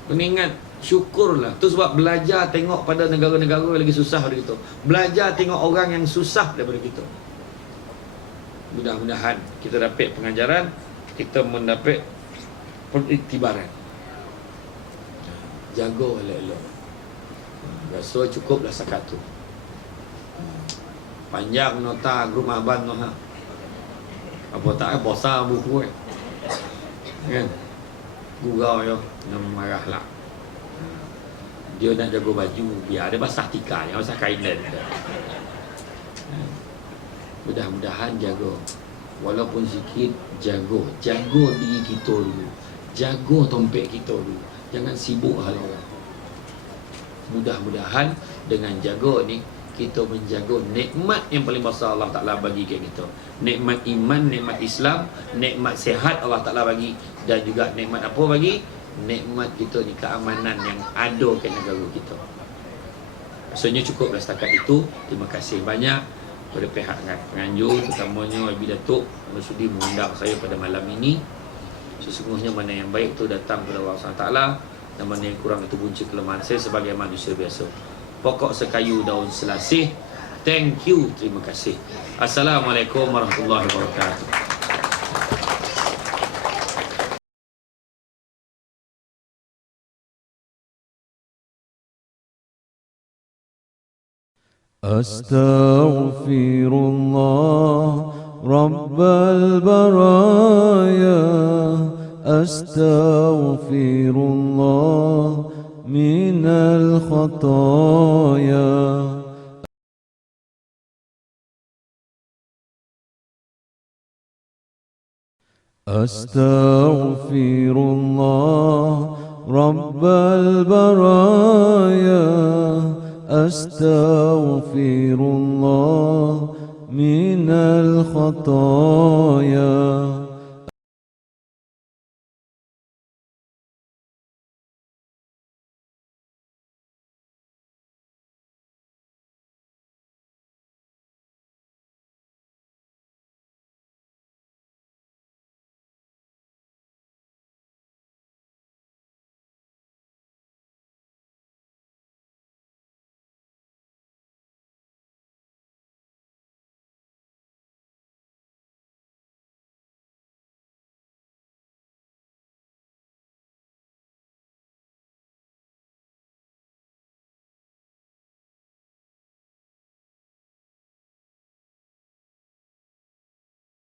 Mengingat syukurlah. Tu sebab belajar tengok pada negara-negara lagi susah dari kita. Belajar tengok orang yang susah daripada kita. Mudah-mudahan kita dapat pengajaran, kita mendapat periktibaran. Jaga elok-elok. Rasa cukuplah sakat tu. Panjang nota grup mahaban tu apa tak bosa buku kan gurau yo nak marah lah. Dia nak jaga baju biar dia basah tikar, jangan basah kain dan. Mudah-mudahan jaga walaupun sikit, jaga diri kita dulu, jaga tompek kita dulu, jangan sibuk hal orang. Mudah-mudahan dengan jaga ni kita menjaga nikmat yang paling besar Allah Ta'ala bagi kat kita. Nikmat iman, nikmat Islam, nikmat sihat Allah Ta'ala bagi. Dan juga nikmat apa bagi? Nikmat kita ni keamanan yang ada kat negara kita. Maksudnya cukuplah setakat itu. Terima kasih banyak kepada pihak penganjur, terutamanya Abi Datuk kerana sudi mengundang saya pada malam ini. Sesungguhnya mana yang baik tu datang kepada Allah SWT, dan mana yang kurang itu punca kelemahan saya sebagai manusia biasa. Pokok sekayu daun selasih. Thank you, terima kasih. Assalamualaikum warahmatullahi wabarakatuh. Astaghfirullah Rabbal baraya. Astaghfirullah minal khataya. Astaghfirullah Rabbal baraya. أستغفر الله من الخطايا